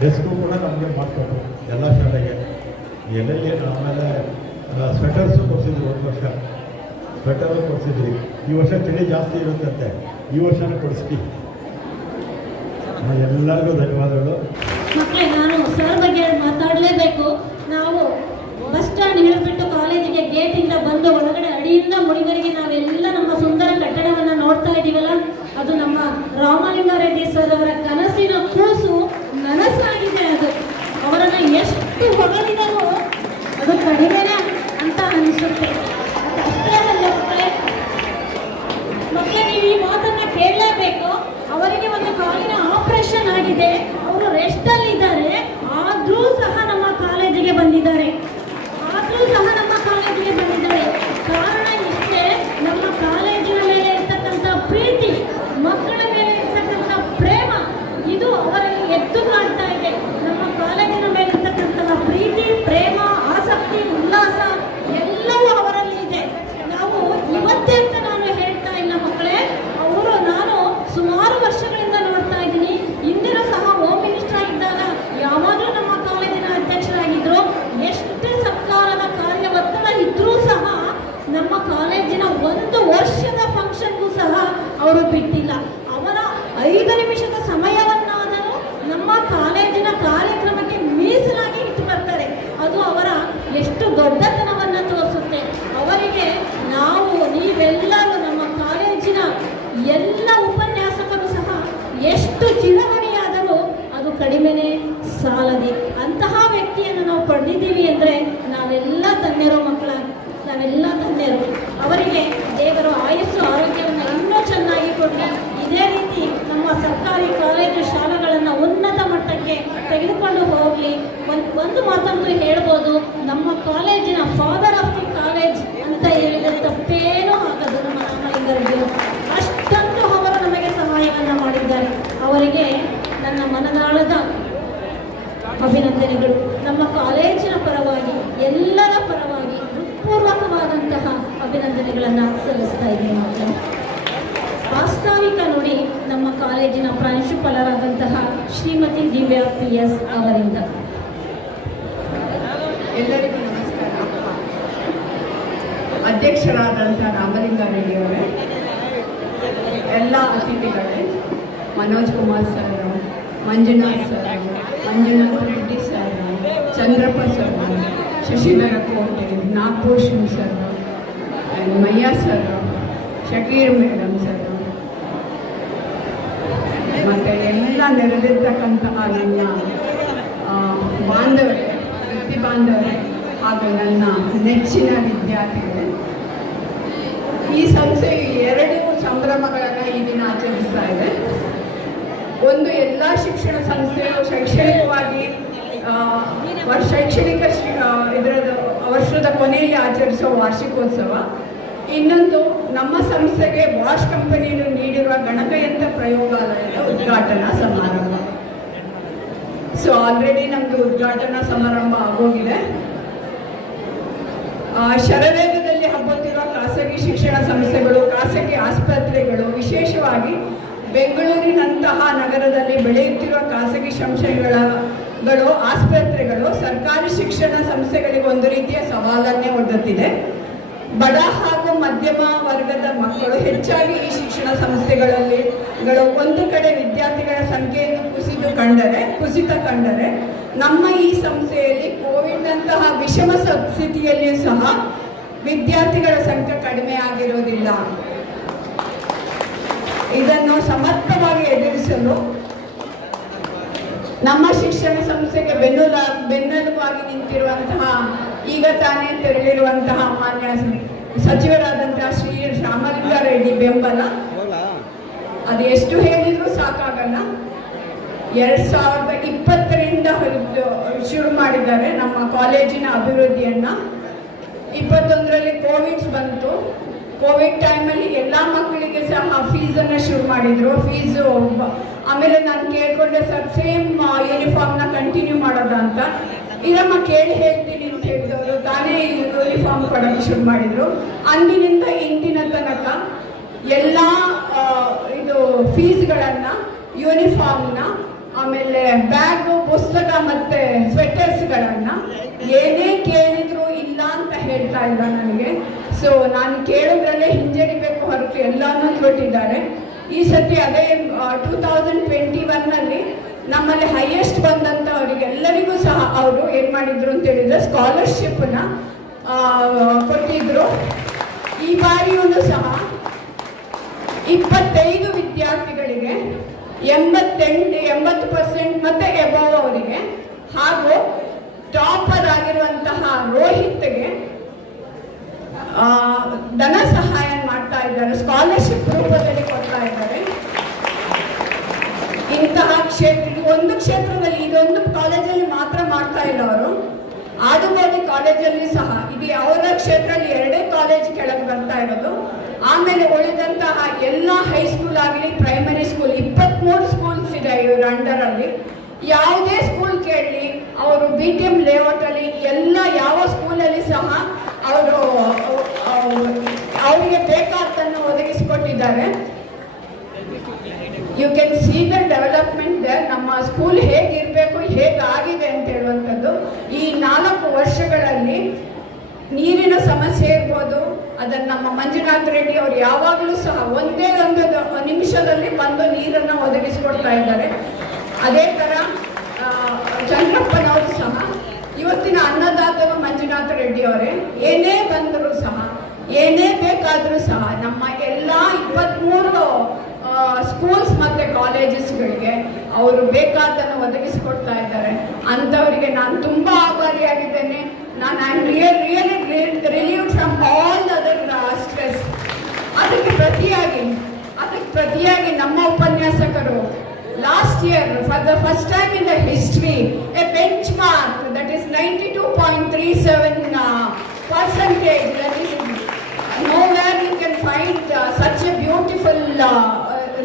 ಡೆಸ್ಕು ಕೂಡ ನಮಗೆ ಮಾಡಿಕೊಟ್ರು ಎಲ್ಲ ಶಾಲೆಗೆ ಎಲ್ಲೆಲ್ಲಿ. ಆಮೇಲೆ ಸ್ವೆಟರ್ಸು ಕೊಡಿಸಿದ್ರು, ಒಂದು ವರ್ಷ ಸ್ವೆಟರು ಕೊಡಿಸಿದ್ವಿ. ಈ ವರ್ಷ ಚಳಿ ಜಾಸ್ತಿ ಇರುತ್ತಂತೆ, ಈ ವರ್ಷನೂ ಕೊಡಿಸ್ತೀವಿ. ಎಲ್ಲರಿಗೂ ಧನ್ಯವಾದಗಳು. ಮಕ್ಕಳೇ, ನಾನು ಸರ್ ಬಗ್ಗೆ ಮಾತಾಡಲೇಬೇಕು. ನಾವು ಬಸ್ ಸ್ಟ್ಯಾಂಡ್ ಹಿಡಿದ್ಬಿಟ್ಟು ಕಾಲೇಜಿಗೆ ಗೇಟಿಂದ ಬಂದು ಒಳಗಡೆ ಅಡಿಯಿಂದ ಮುಡಿವರೆಗೆ ನಾವೆಲ್ಲ ನಮ್ಮ ಸುಂದರ ಕಟ್ಟಡವನ್ನು ನೋಡ್ತಾ ಇದ್ದೀವಲ್ಲ, ಅದು ನಮ್ಮ ರಾಮಲಿಂಗಾರೆಡ್ಡಿ ಸರ್ ಅವರ ಕನಸಿನ ಕೂಸು ನನಸಾಗಿದೆ. ಅದು ಅವರನ್ನು ಎಷ್ಟು ಹೊಗಳಿದರೂ ಅದು ಕಡಿಮೆನೇ ಅಂತ ಅನಿಸುತ್ತೆ. ಅಷ್ಟೇ ಅಲ್ಲ ಮಕ್ಕಳೇ, ನೀವು ಈ ಮಾತನ್ನ ಕೇಳಲೇಬೇಕು. ಅವರಿಗೆ ಒಂದು ಕಾಲಿನ ಆಪರೇಷನ್ ಆಗಿದೆ, ಅವರು ರೆಸ್ಟ್ ಅಲ್ಲಿ ಇದ್ದಾರೆ, ಆದ್ರೂ ಸಹ ನಮ್ಮ ಕಾಲೇಜಿಗೆ ಬಂದಿದ್ದಾರೆ. ಕಾರಣ ಇಷ್ಟೇ, ನಮ್ಮ ಕಾಲೇಜಿನ ಮೇಲೆ ಇರ್ತಕ್ಕಂಥ ಪ್ರೀತಿ, ಮಕ್ಕಳ ಮೇಲೆ ಇರ್ತಕ್ಕಂಥ ಪ್ರೇಮ, ಇದು ಅವರಲ್ಲಿ ಎದ್ದು ಕಾಣ್ತಾ ಇದೆ. ನಮ್ಮ ಕಾಲೇಜಿನ ಮೇಲೆ ಇರ್ತಕ್ಕಂತಹ ಪ್ರೀತಿ, ಪ್ರೇಮ, ಆಸಕ್ತಿ, ಉಲ್ಲಾಸ ಎಲ್ಲವೂ ಅವರಲ್ಲಿ ಇದೆ. ನಾವು ಇವತ್ತೇ ಅಂತ ನಾನು ಹೇಳ್ತಾ ಇಲ್ಲ ಮಕ್ಕಳೇ, ನಾನು ಸುಮಾರು ವರ್ಷಗಳಿಂದ ನೋಡ್ತಾ ಇದ್ದೀನಿ. ಇಂದಿನ ಸಹ ಹೋಮ್ ಮಿನಿಸ್ಟರ್ ಇದ್ದಾಗ ಯಾವಾಗಲೂ ನಮ್ಮ ಕಾಲೇಜಿನ ಅಧ್ಯಕ್ಷರಾಗಿದ್ರು. ಎಷ್ಟೇ ಸರ್ಕಾರದ ಕಾರ್ಯ ಒತ್ತಡ ಇದ್ರೂ ಸಹ ನಮ್ಮ ಕಾಲೇಜಿನ 1 ವರ್ಷದ ಫಂಕ್ಷನ್ಗೂ ಸಹ ಅವರು ಬಿಟ್ಟಿಲ್ಲ. ಅವರ 5 ನಿಮಿಷದ ಸಮಯವನ್ನಾದರೂ ನಮ್ಮ ಕಾಲೇಜಿನ ಕಾರ್ಯಕ್ರಮಕ್ಕೆ ಮೀಸಲಾಗಿ ಇಟ್ಟು ಬರ್ತಾರೆ. ಅದು ಅವರ ಎಷ್ಟು ದೊಡ್ಡತನವನ್ನು ತೋರಿಸುತ್ತೆ. ಅವರಿಗೆ ನೀವೆಲ್ಲರೂ ನಮ್ಮ ಕಾಲೇಜಿನ ಎಲ್ಲ ಉಪನ್ಯಾಸಕರು ಸಹ ಎಷ್ಟು ಚಿರಋಣಿಯಾದರೂ ಅದು ಕಡಿಮೆನೇ ಸಾಲದೆ. ಅಂತಹ ವ್ಯಕ್ತಿಯನ್ನು ನಾವು ಪಡೆದಿದ್ದೀವಿ ಅಂದರೆ ನಾವೆಲ್ಲ ಧನ್ಯರು ಮಕ್ಕಳ, ನಾವೆಲ್ಲ ಧನ್ಯರು. ಅವರಿಗೆ ದೇವರು ಆಯಸ್ಸು ಆರೋಗ್ಯವನ್ನು ಇನ್ನೂ ಚೆನ್ನಾಗಿ ಕೊಡಲಿ. ಇದೇ ರೀತಿ ನಮ್ಮ ಸರ್ಕಾರಿ ಕಾಲೇಜು ಶಾಲೆಗಳನ್ನು ಉನ್ನತ ಮಟ್ಟಕ್ಕೆ ತೆಗೆದುಕೊಂಡು ಹೋಗಲಿ. ಒಂದು ಮಾತಂತೂ ಹೇಳ್ಬೋದು, ನಮ್ಮ ಕಾಲೇಜಿನ ಫಾದರ್ ಆಫ್ ದಿ ಕಾಲೇಜ್ ಅಂತ ಹೇಳಿದರೆ ತಪ್ಪೇನೂ ಆಗದು ನಮ್ಮ ರಾಮಲಿಂಗಾರೆಡ್ಡಿ. ಅಷ್ಟೊಂದು ಅವರು ನಮಗೆ ಸಹಾಯವನ್ನು ಮಾಡಿದ್ದಾರೆ. ಅವರಿಗೆ ನನ್ನ ಮನದಾಳದ ಅಭಿನಂದನೆಗಳು. ನಮ್ಮ ಕಾಲೇಜಿನ ಪರವಾಗಿ, ಎಲ್ಲರ ಪರವಾಗಿ ಹೃತ್ಪೂರ್ವಕವಾದಂತಹ ಅಭಿನಂದನೆಗಳನ್ನು ಸಲ್ಲಿಸ್ತಾ ಇದ್ದೀನಿ ಮಕ್ಕಳು. ವಾಸ್ತವಿಕ ನುಡಿ ನಮ್ಮ ಕಾಲೇಜಿನ ಪ್ರಾಂಶುಪಾಲರಾದಂತಹ ಶ್ರೀಮತಿ ದಿವ್ಯಾ PS ಅವರಿಂದ. ಎಲ್ಲರಿಗೂ ನಮಸ್ಕಾರ. ಅಧ್ಯಕ್ಷರಾದಂಥ ರಾಮಲಿಂಗಾರೆಡ್ಡಿ ಅವರೇ, ಎಲ್ಲ ಅತಿಥಿಗಳೇ, Manoj Kumar sir, Manjunath sir, Manjunath Reddy sir, Chandrappa sir, Shashidhara Kote, Nagabhushan sir, Mayya sir, Shakeer madam sir, ಮತ್ತು ಎಲ್ಲ ನೆರೆದಿರ್ತಕ್ಕಂತಹ ನನ್ನ ಬಾಂಧವರೇ, ವೃತ್ತಿ ಬಾಂಧವರೇ ಹಾಗೂ ನನ್ನ ನೆಚ್ಚಿನ ವಿದ್ಯಾರ್ಥಿಗಳೇ, ಈ ಸಂಸ್ಥೆಯು 2 ಸಂಭ್ರಮಗಳನ್ನು ಈ ದಿನ ಆಚರಿಸ್ತಾ ಇದೆ. ಒಂದು, ಎಲ್ಲ ಶಿಕ್ಷಣ ಸಂಸ್ಥೆಯು ಶೈಕ್ಷಣಿಕವಾಗಿ ಶೈಕ್ಷಣಿಕ ಇದರದ್ದು ವರ್ಷದ ಕೊನೆಯಲ್ಲಿ ಆಚರಿಸುವ ವಾರ್ಷಿಕೋತ್ಸವ. ಇನ್ನೊಂದು, ನಮ್ಮ ಸಂಸ್ಥೆಗೆ ಬಾಷ್ ಕಂಪನಿಯನ್ನು ನೀಡಿರುವ ಗಣಕಯಂತ್ರ ಪ್ರಯೋಗಾಲಯದ ಉದ್ಘಾಟನಾ ಸಮಾರಂಭ. ಸೊ ಆಲ್ರೆಡಿ ನಮ್ಮದು ಉದ್ಘಾಟನಾ ಸಮಾರಂಭ ಆಗೋಗಿದೆ. ಶರವೇಗದಲ್ಲಿ ಹಬ್ಬುತ್ತಿರುವ ಖಾಸಗಿ ಶಿಕ್ಷಣ ಸಂಸ್ಥೆಗಳು, ಖಾಸಗಿ ಆಸ್ಪತ್ರೆಗಳು, ವಿಶೇಷವಾಗಿ ಬೆಂಗಳೂರಿನಂತಹ ನಗರದಲ್ಲಿ ಬೆಳೆಯುತ್ತಿರುವ ಖಾಸಗಿ ಸಂಸ್ಥೆಗಳು, ಆಸ್ಪತ್ರೆಗಳು ಸರ್ಕಾರಿ ಶಿಕ್ಷಣ ಸಂಸ್ಥೆಗಳಿಗೆ ಒಂದು ರೀತಿಯ ಸವಾಲನ್ನೇ ಒಡ್ಡುತ್ತಿದೆ. ಬಡ ಹಾಗೂ ಮಧ್ಯಮ ವರ್ಗದ ಮಕ್ಕಳು ಹೆಚ್ಚಾಗಿ ಈ ಶಿಕ್ಷಣ ಸಂಸ್ಥೆಗಳಲ್ಲಿ ಒಂದು ಕಡೆ ವಿದ್ಯಾರ್ಥಿಗಳ ಸಂಖ್ಯೆಯನ್ನು ಕುಸಿತ ಕಂಡರೆ ನಮ್ಮ ಈ ಸಂಸ್ಥೆಯಲ್ಲಿ ಕೋವಿಡ್ನಂತಹ ವಿಷಮ ಸ್ಥಿತಿಯಲ್ಲಿಯೂ ಸಹ ವಿದ್ಯಾರ್ಥಿಗಳ ಸಂಖ್ಯೆ ಕಡಿಮೆ ಆಗಿರುವುದಿಲ್ಲ. ಇದನ್ನು ಸಮರ್ಥವಾಗಿ ಎದುರಿಸಲು ನಮ್ಮ ಶಿಕ್ಷಣ ಸಂಸ್ಥೆಗೆ ಬೆನ್ನೆಲುಬಾಗಿ ನಿಂತಿರುವಂತಹ, ಈಗ ತಾನೇ ತೆರಳಿರುವಂತಹ ಮಾನ್ಯ ಸಚಿವರಾದಂತಹ ಶ್ರೀ ರಾಮಲಿಂಗಾರೆಡ್ಡಿ ಬೆಂಬಲ ಅದು ಎಷ್ಟು ಹೇಳಿದ್ರು ಸಾಕಾಗಲ್ಲ. 2020ರಿಂದ ಶುರು ಮಾಡಿದ್ದಾರೆ ನಮ್ಮ ಕಾಲೇಜಿನ ಅಭಿವೃದ್ಧಿಯನ್ನ. 21ರಲ್ಲಿ ಕೋವಿಡ್ ಬಂತು. ಕೋವಿಡ್ ಟೈಮಲ್ಲಿ ಎಲ್ಲ ಮಕ್ಕಳಿಗೆ ಸಹ ಫೀಸನ್ನು ಶುರು ಮಾಡಿದ್ರು. ಫೀಸು ಆಮೇಲೆ ನಾನು ಕೇಳ್ಕೊಂಡೆ, ಸರ್ ಸೇಮ್ ಯೂನಿಫಾರ್ಮ್ನ ಕಂಟಿನ್ಯೂ ಮಾಡೋದ ಅಂತ. ಇದಮ್ಮ ಕೇಳಿ ಹೇಳ್ತೀನಿ ಅಂತ ಹೇಳಿದವರು ತಾನೇ ಯೂನಿಫಾರ್ಮ್ ಕೊಡೋಕ್ಕೆ ಶುರು ಮಾಡಿದರು. ಅಂದಿನಿಂದ ಇಂದಿನ ತನಕ ಎಲ್ಲ ಇದು ಫೀಸ್ಗಳನ್ನು ಯೂನಿಫಾರ್ಮ್ನ, ಆಮೇಲೆ ಬ್ಯಾಗು, ಪುಸ್ತಕ ಮತ್ತೆ ಸ್ವೆಟರ್ಸ್ಗಳನ್ನು ಏನೇ ಕೇಳಿದ್ರು ಇಲ್ಲ ಅಂತ ಹೇಳ್ತಾ ಇಲ್ಲ ನನಗೆ. ಸೊ ನಾನು ಕೇಳೋದ್ರಲ್ಲೇ ಹಿಂಜರಿಬೇಕು ಹೊರತು ಎಲ್ಲಾನು ಕೊಟ್ಟಿದ್ದಾರೆ. ಈ ಸತಿ ಅದೇ 2021ನಲ್ಲಿ ನಮ್ಮಲ್ಲಿ ಹೈಯೆಸ್ಟ್ ಬಂದಂಥವರಿಗೆಲ್ಲರಿಗೂ ಸಹ ಅವರು ಏನು ಮಾಡಿದ್ರು ಅಂತ ಹೇಳಿದ್ರೆ ಸ್ಕಾಲರ್ಶಿಪ್ನ ಕೊಟ್ಟಿದ್ರು. ಈ ಬಾರಿಯೂ ಸಹ 25 ವಿದ್ಯಾರ್ಥಿಗಳಿಗೆ 80% ಮತ್ತೆ ಎಬವ್ ಅವರಿಗೆ, ಹಾಗೂ ಟಾಪರ್ ಆಗಿರುವಂತಹ ರೋಹಿತ್ಗೆ ಧನ ಸಹಾಯ ಮಾಡ್ತಾ ಇದ್ದಾರೆ, ಸ್ಕಾಲರ್ಶಿಪ್ ರೂಪದಲ್ಲಿ ಕೊಡ್ತಾ ಇದ್ದಾರೆ. ಇಂತಹ ಒಂದು ಕ್ಷೇತ್ರದಲ್ಲಿ ಇದೊಂದು ಕಾಲೇಜಲ್ಲಿ ಮಾತ್ರ ಮಾಡ್ತಾ ಇಲ್ಲ ಅವರು, ಆದುಗೋಡಿ ಕಾಲೇಜಲ್ಲಿ ಸಹ ಇದು ಅವರ ಕ್ಷೇತ್ರದಲ್ಲಿ 2 ಕಾಲೇಜ್ ಕೆಳಗೆ ಬರ್ತಾ ಇರೋದು. ಆಮೇಲೆ ಉಳಿದಂತಹ ಎಲ್ಲ ಹೈಸ್ಕೂಲ್ ಆಗಲಿ ಪ್ರೈಮರಿ ಸ್ಕೂಲ್ 23 ಸ್ಕೂಲ್ಸ್ ಇದೆ ಇವ್ರ ಅಂಡರಲ್ಲಿ. ಯಾವುದೇ ಸ್ಕೂಲ್ ಕೇಳಲಿ ಅವರು BTM ಲೇಔಟ್ ಅಲ್ಲಿ ಎಲ್ಲ ಯಾವ ಸ್ಕೂಲಲ್ಲಿ ಸಹ ಅವರು ಅವರಿಗೆ ಬೇಕಾದ್ದನ್ನು ಒದಗಿಸಿಕೊಟ್ಟಿದ್ದಾರೆ. You can see the development there. ನಮ್ಮ ಸ್ಕೂಲ್ ಹೇಗಿರಬೇಕು, ಹೇಗಾಗಿದೆ ಅಂತ ಹೇಳುವಂಥದ್ದು. ಈ 4 ವರ್ಷಗಳಲ್ಲಿ ನೀರಿನ ಸಮಸ್ಯೆ ಇರ್ಬೋದು, ಅದನ್ನು ನಮ್ಮ ಮಂಜುನಾಥ್ ರೆಡ್ಡಿ ಅವರು ಯಾವಾಗಲೂ ಸಹ ಒಂದೇ ಒಂದು ನಿಮಿಷದಲ್ಲಿ ಬಂದು ನೀರನ್ನು ಒದಗಿಸಿಕೊಡ್ತಾ ಇದ್ದಾರೆ. ಅದೇ ಥರ ಚಂದ್ರಪ್ಪನವರು ಸಹ ಇವತ್ತಿನ ಅನ್ನದಾತರು ಮಂಜುನಾಥ್ ರೆಡ್ಡಿ ಅವರೇ. ಏನೇ ಬಂದರೂ ಸಹ, ಏನೇ ಬೇಕಾದರೂ ಸಹ ನಮ್ಮ ಎಲ್ಲ 23 ಸ್ಕೂಲ್ಸ್ ಮತ್ತು ಕಾಲೇಜಸ್ಗಳಿಗೆ ಅವರು ಬೇಕಾದನ್ನು ಒದಗಿಸಿಕೊಡ್ತಾ ಇದ್ದಾರೆ. ಅಂಥವರಿಗೆ ನಾನು ತುಂಬ ಆಭಾರಿಯಾಗಿದ್ದೇನೆ. ನಾನು I am really relieved from all other stress. ಅದಕ್ಕೆ ಪ್ರತಿಯಾಗಿ ನಮ್ಮ ಉಪನ್ಯಾಸಕರು last year for the first time in the history A bench mark that is 92.37%. That is nowhere you can find such a beautiful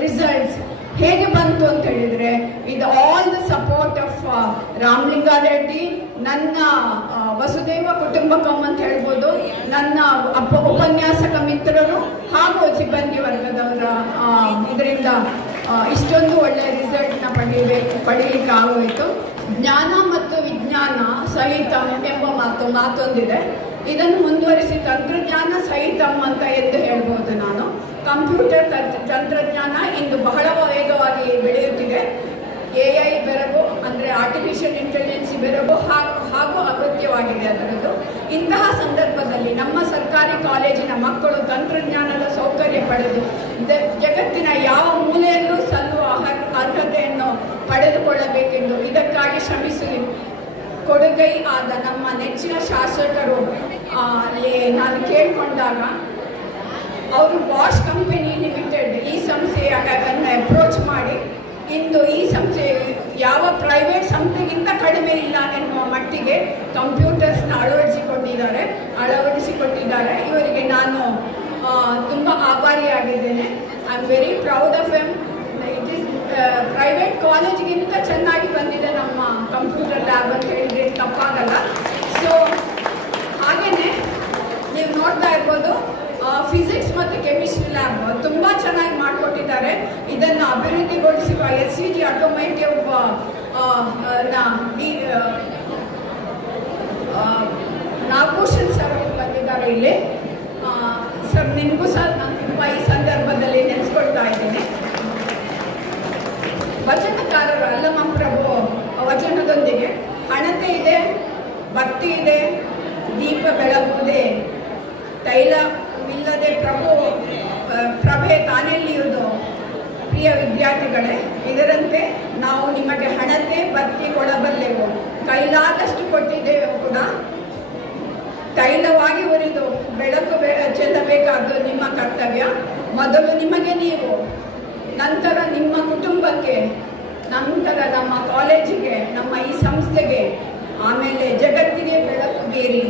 results. ಹೇಗೆ ಬಂತು ಅಂತ ಹೇಳಿದ್ರೆ ಇದು all the support of Ramalinga Reddy, ನನ್ನ ವಸುದೇವ ಕುಟುಂಬಕಂ ಅಂತ ಹೇಳ್ಬೋದು, ನನ್ನ ಉಪನ್ಯಾಸಕ ಮಿತ್ರರು ಹಾಗೂ ಸಿಬ್ಬಂದಿ ವರ್ಗದವರ ಇದರಿಂದ ಇಷ್ಟೊಂದು ಒಳ್ಳೆಯ ರಿಸಲ್ಟ್ನ ಪಡೀಲಿಕ್ಕೆ ಆಗೋಯಿತು. ಜ್ಞಾನ ಮತ್ತು ವಿಜ್ಞಾನ ಸಹಿತ ಎಂಬ ಮಾತೊಂದಿದೆ. ಇದನ್ನು ಮುಂದುವರಿಸಿ ತಂತ್ರಜ್ಞಾನ ಸಹಿತಂ ಅಂತ ಎಂದು ಹೇಳ್ಬೋದು ನಾನು. ಕಂಪ್ಯೂಟರ್ ತಂತ್ರಜ್ಞಾನ ಇಂದು ಬಹಳ ವೇಗವಾಗಿ ಬೆಳೆಯುತ್ತಿದೆ. AI ಬೆರಗು ಅಂದರೆ ಆರ್ಟಿಫಿಷಿಯಲ್ ಇಂಟೆಲಿಜೆನ್ಸ್ ಬೆರಗು ಹಾಗೂ ಅಗತ್ಯವಾಗಿದೆ ಅದರದ್ದು. ಇಂತಹ ಸಂದರ್ಭದಲ್ಲಿ ನಮ್ಮ ಸರ್ಕಾರಿ ಕಾಲೇಜಿನ ಮಕ್ಕಳು ತಂತ್ರಜ್ಞಾನದ ಸೌಕರ್ಯ ಪಡೆದು ಜಗತ್ತಿನ ಯಾವ ಮೂಲೆಯಲ್ಲೂ ಸಲ್ಲುವ ಅರ್ಹತೆಯನ್ನು ಪಡೆದುಕೊಳ್ಳಬೇಕೆಂದು ಇದಕ್ಕಾಗಿ ಶ್ರಮಿಸಿ ಕೊಡುಗೈ ಆದ ನಮ್ಮ ನೆಚ್ಚಿನ ಶಾಸಕರು ಅಲ್ಲಿ ನಾನು ಕೇಳಿಕೊಂಡಾಗ ಅವರು ಬಾಷ್ ಕಂಪನಿ ಲಿಮಿಟೆಡ್ ಈ ಸಂಸ್ಥೆಯನ್ನು ಅಪ್ರೋಚ್ ಮಾಡಿ ಇಂದು ಈ ಸಂಸ್ಥೆ ಯಾವ ಪ್ರೈವೇಟ್ ಸಂಸ್ಥೆಗಿಂತ ಕಡಿಮೆ ಇಲ್ಲ ಎನ್ನುವ ಮಟ್ಟಿಗೆ ಕಂಪ್ಯೂಟರ್ಸ್ನ ಅಳವಡಿಸಿಕೊಟ್ಟಿದ್ದಾರೆ. ಇವರಿಗೆ ನಾನು ತುಂಬ ಆಭಾರಿಯಾಗಿದ್ದೇನೆ. I am very proud of them. It is private ಕಾಲೇಜಿಗಿಂತ ಚೆನ್ನಾಗಿ ಬಂದಿದೆ ನಮ್ಮ ಕಂಪ್ಯೂಟರ್ ಲ್ಯಾಬ್ ಅಂತ ಹೇಳಿದ್ರೆ ತಪ್ಪಾಗಲ್ಲ. ಸೊ ಹಾಗೆಯೇ ನೀವು ನೋಡ್ತಾ ಇರ್ಬೋದು ಫಿಸಿಕ್ಸ್ ಮತ್ತು ಕೆಮಿಸ್ಟ್ರಿ ಲ್ಯಾಬ್ ತುಂಬ ಚೆನ್ನಾಗಿ ಮಾಡಿಕೊಟ್ಟಿದ್ದಾರೆ. ಇದನ್ನು ಅಭಿವೃದ್ಧಿಗೊಳಿಸಿರುವ SCG ಆಟೋಮೇಟಿವ್ ನಾಗಭೂಷಣ್ ಸರ್ ಬಂದಿದ್ದಾರೆ ಇಲ್ಲಿ. ಸರ್ ನಿಮಗೂ ಸರ್ ನಾನು ತುಂಬ ಈ ಸಂದರ್ಭದಲ್ಲಿ ನೆನೆಸ್ಕೊಳ್ತಾ ಇದ್ದೀನಿ. ವಚನಕಾರರು ಅಲ್ಲಮ ಪ್ರಭು ವಚನದೊಂದಿಗೆ ಹಣತೆ ಇದೆ, ಭಕ್ತಿ ಇದೆ, ದೀಪ ಬೆಳಗುವುದೇ, ತೈಲವಿಲ್ಲದೆ ಪ್ರಭೆ ತಾನೆಲ್ಲಿಯುವುದು. ಪ್ರಿಯ ವಿದ್ಯಾರ್ಥಿಗಳೇ, ಇದರಂತೆ ನಾವು ನಿಮಗೆ ಹಣತೆ ಭಕ್ತಿ ಕೊಡಬಲ್ಲೆವು, ಕೈಲಾದಷ್ಟು ಕೊಟ್ಟಿದ್ದೇವೆ ಕೂಡ. ತೈಲವಾಗಿ ಉರಿದು ಬೆಳಕು ಚೆಲ್ಲಬೇಕಾದ್ದು ನಿಮ್ಮ ಕರ್ತವ್ಯ. ಮೊದಲು ನಿಮಗೆ ನೀವು, ನಂತರ ನಿಮ್ಮ ಕುಟುಂಬಕ್ಕೆ, ನಂತರ ನಮ್ಮ ಕಾಲೇಜಿಗೆ, ನಮ್ಮ ಈ ಸಂಸ್ಥೆಗೆ, ಆಮೇಲೆ ಜಗತ್ತಿಗೆ ಬೆಳಕು ಬೀರಿ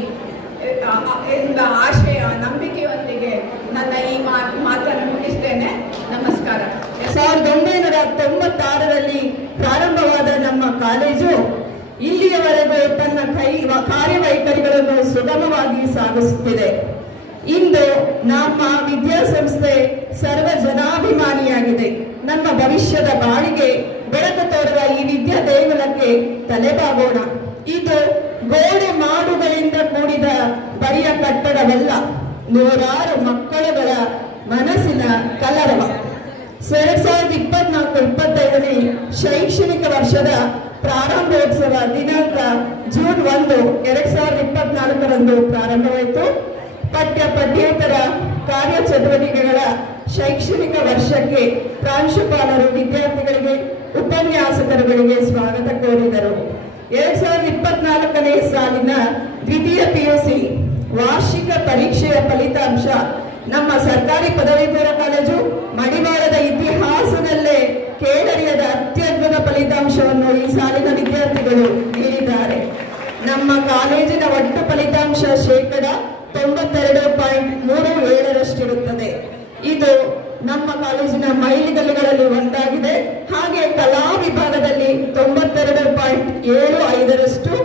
ಎಂಬ ಆಶಯ ನಂಬಿಕೆಯೊಂದಿಗೆ ನನ್ನ ಈ ಮಾತನ್ನು ಮುಗಿಸ್ತೇನೆ. ನಮಸ್ಕಾರ. 1996ರಲ್ಲಿ ಪ್ರಾರಂಭವಾದ ನಮ್ಮ ಕಾಲೇಜು ಇಲ್ಲಿಯವರೆಗೂ ತನ್ನ ಕಾರ್ಯವೈಖರಿಗಳನ್ನು ಸುಗಮವಾಗಿ ಸಾಗಿಸುತ್ತಿದೆ. ಇಂದು ನಮ್ಮ ವಿದ್ಯಾಸಂಸ್ಥೆ ಸರ್ವ ಜನಾಭಿಮಾನಿಯಾಗಿದೆ. ನಮ್ಮ ಭವಿಷ್ಯದ ಬಾಳಿಗೆ ಬೆಳಕು ತೋರುವ ಈ ವಿದ್ಯಾ ದೇಗುಲಕ್ಕೆ ತಲೆಬಾಗೋಣ. ಇದು ಗೋಡೆ ಮಾಡುಗಳಿಂದ ಕೂಡಿದ ಬರಿಯ ಕಟ್ಟಡವಲ್ಲ, ನೂರಾರು ಮಕ್ಕಳುಗಳ ಮನಸ್ಸಿನ ಕಲರವ. 2024-25ನೇ ಶೈಕ್ಷಣಿಕ ವರ್ಷದ ಪ್ರಾರಂಭೋತ್ಸವ ದಿನಾಂಕ ಜೂನ್ 1, 2024ರಂದು ಪ್ರಾರಂಭವಾಯಿತು. ಪಠ್ಯೇತರ ಕಾರ್ಯಚಟುವಟಿಕೆಗಳ ಶೈಕ್ಷಣಿಕ ವರ್ಷಕ್ಕೆ ಪ್ರಾಂಶುಪಾಲರು ವಿದ್ಯಾರ್ಥಿಗಳಿಗೆ, ಉಪನ್ಯಾಸಕರುಗಳಿಗೆ ಸ್ವಾಗತ ಕೋರಿದರು. 2024ನೇ ಸಾಲಿನ ದ್ವಿತೀಯ PUC ವಾರ್ಷಿಕ ಪರೀಕ್ಷೆಯ ಫಲಿತಾಂಶ ನಮ್ಮ ಸರ್ಕಾರಿ ಪದವೀಧರ ಕಾಲೇಜು ಮಡಿವಾಳದ ಇತಿಹಾಸದಲ್ಲೇ ಕೇಳರಿಯದ ಅತ್ಯದ್ಭುತ ಫಲಿತಾಂಶವನ್ನು ಈ ಸಾಲಿನ ವಿದ್ಯಾರ್ಥಿಗಳು ನೀಡಿದ್ದಾರೆ. ನಮ್ಮ ಕಾಲೇಜಿನ ಒಟ್ಟು ಫಲಿತಾಂಶ 92.37%. ಇದು ನಮ್ಮ ಕಾಲೇಜಿನ ಮೈಲಿಗಲ್ಲುಗಳಲ್ಲಿ ಒಂದಾಗಿದೆ. ಹಾಗೆ ಕಲಾ ವಿಭಾಗದಲ್ಲಿ 92.75%,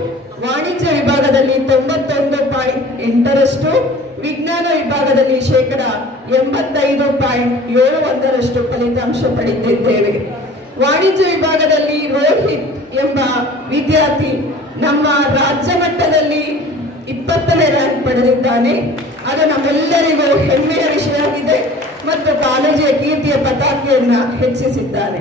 ವಾಣಿಜ್ಯ ವಿಭಾಗದಲ್ಲಿ 91.8%, ವಿಜ್ಞಾನ ವಿಭಾಗದಲ್ಲಿ 85.71% ಫಲಿತಾಂಶ ಪಡೆದಿದ್ದೇವೆ. ವಾಣಿಜ್ಯ ವಿಭಾಗದಲ್ಲಿ ರೋಹಿತ್ ಎಂಬ ವಿದ್ಯಾರ್ಥಿ ನಮ್ಮ ರಾಜ್ಯ ಮಟ್ಟದಲ್ಲಿ 20ನೇ ರ್ಯಾಂಕ್ ಪಡೆದಿದ್ದಾನೆ. ಅದು ನಮ್ಮೆಲ್ಲರಿಗೂ ಹೆಮ್ಮೆಯ ವಿಷಯವಾಗಿದೆ ಮತ್ತು ಕಾಲೇಜಿನ ಕೀರ್ತಿಯ ಪತಾಕೆಯನ್ನ ಹೆಚ್ಚಿಸಿದ್ದಾನೆ.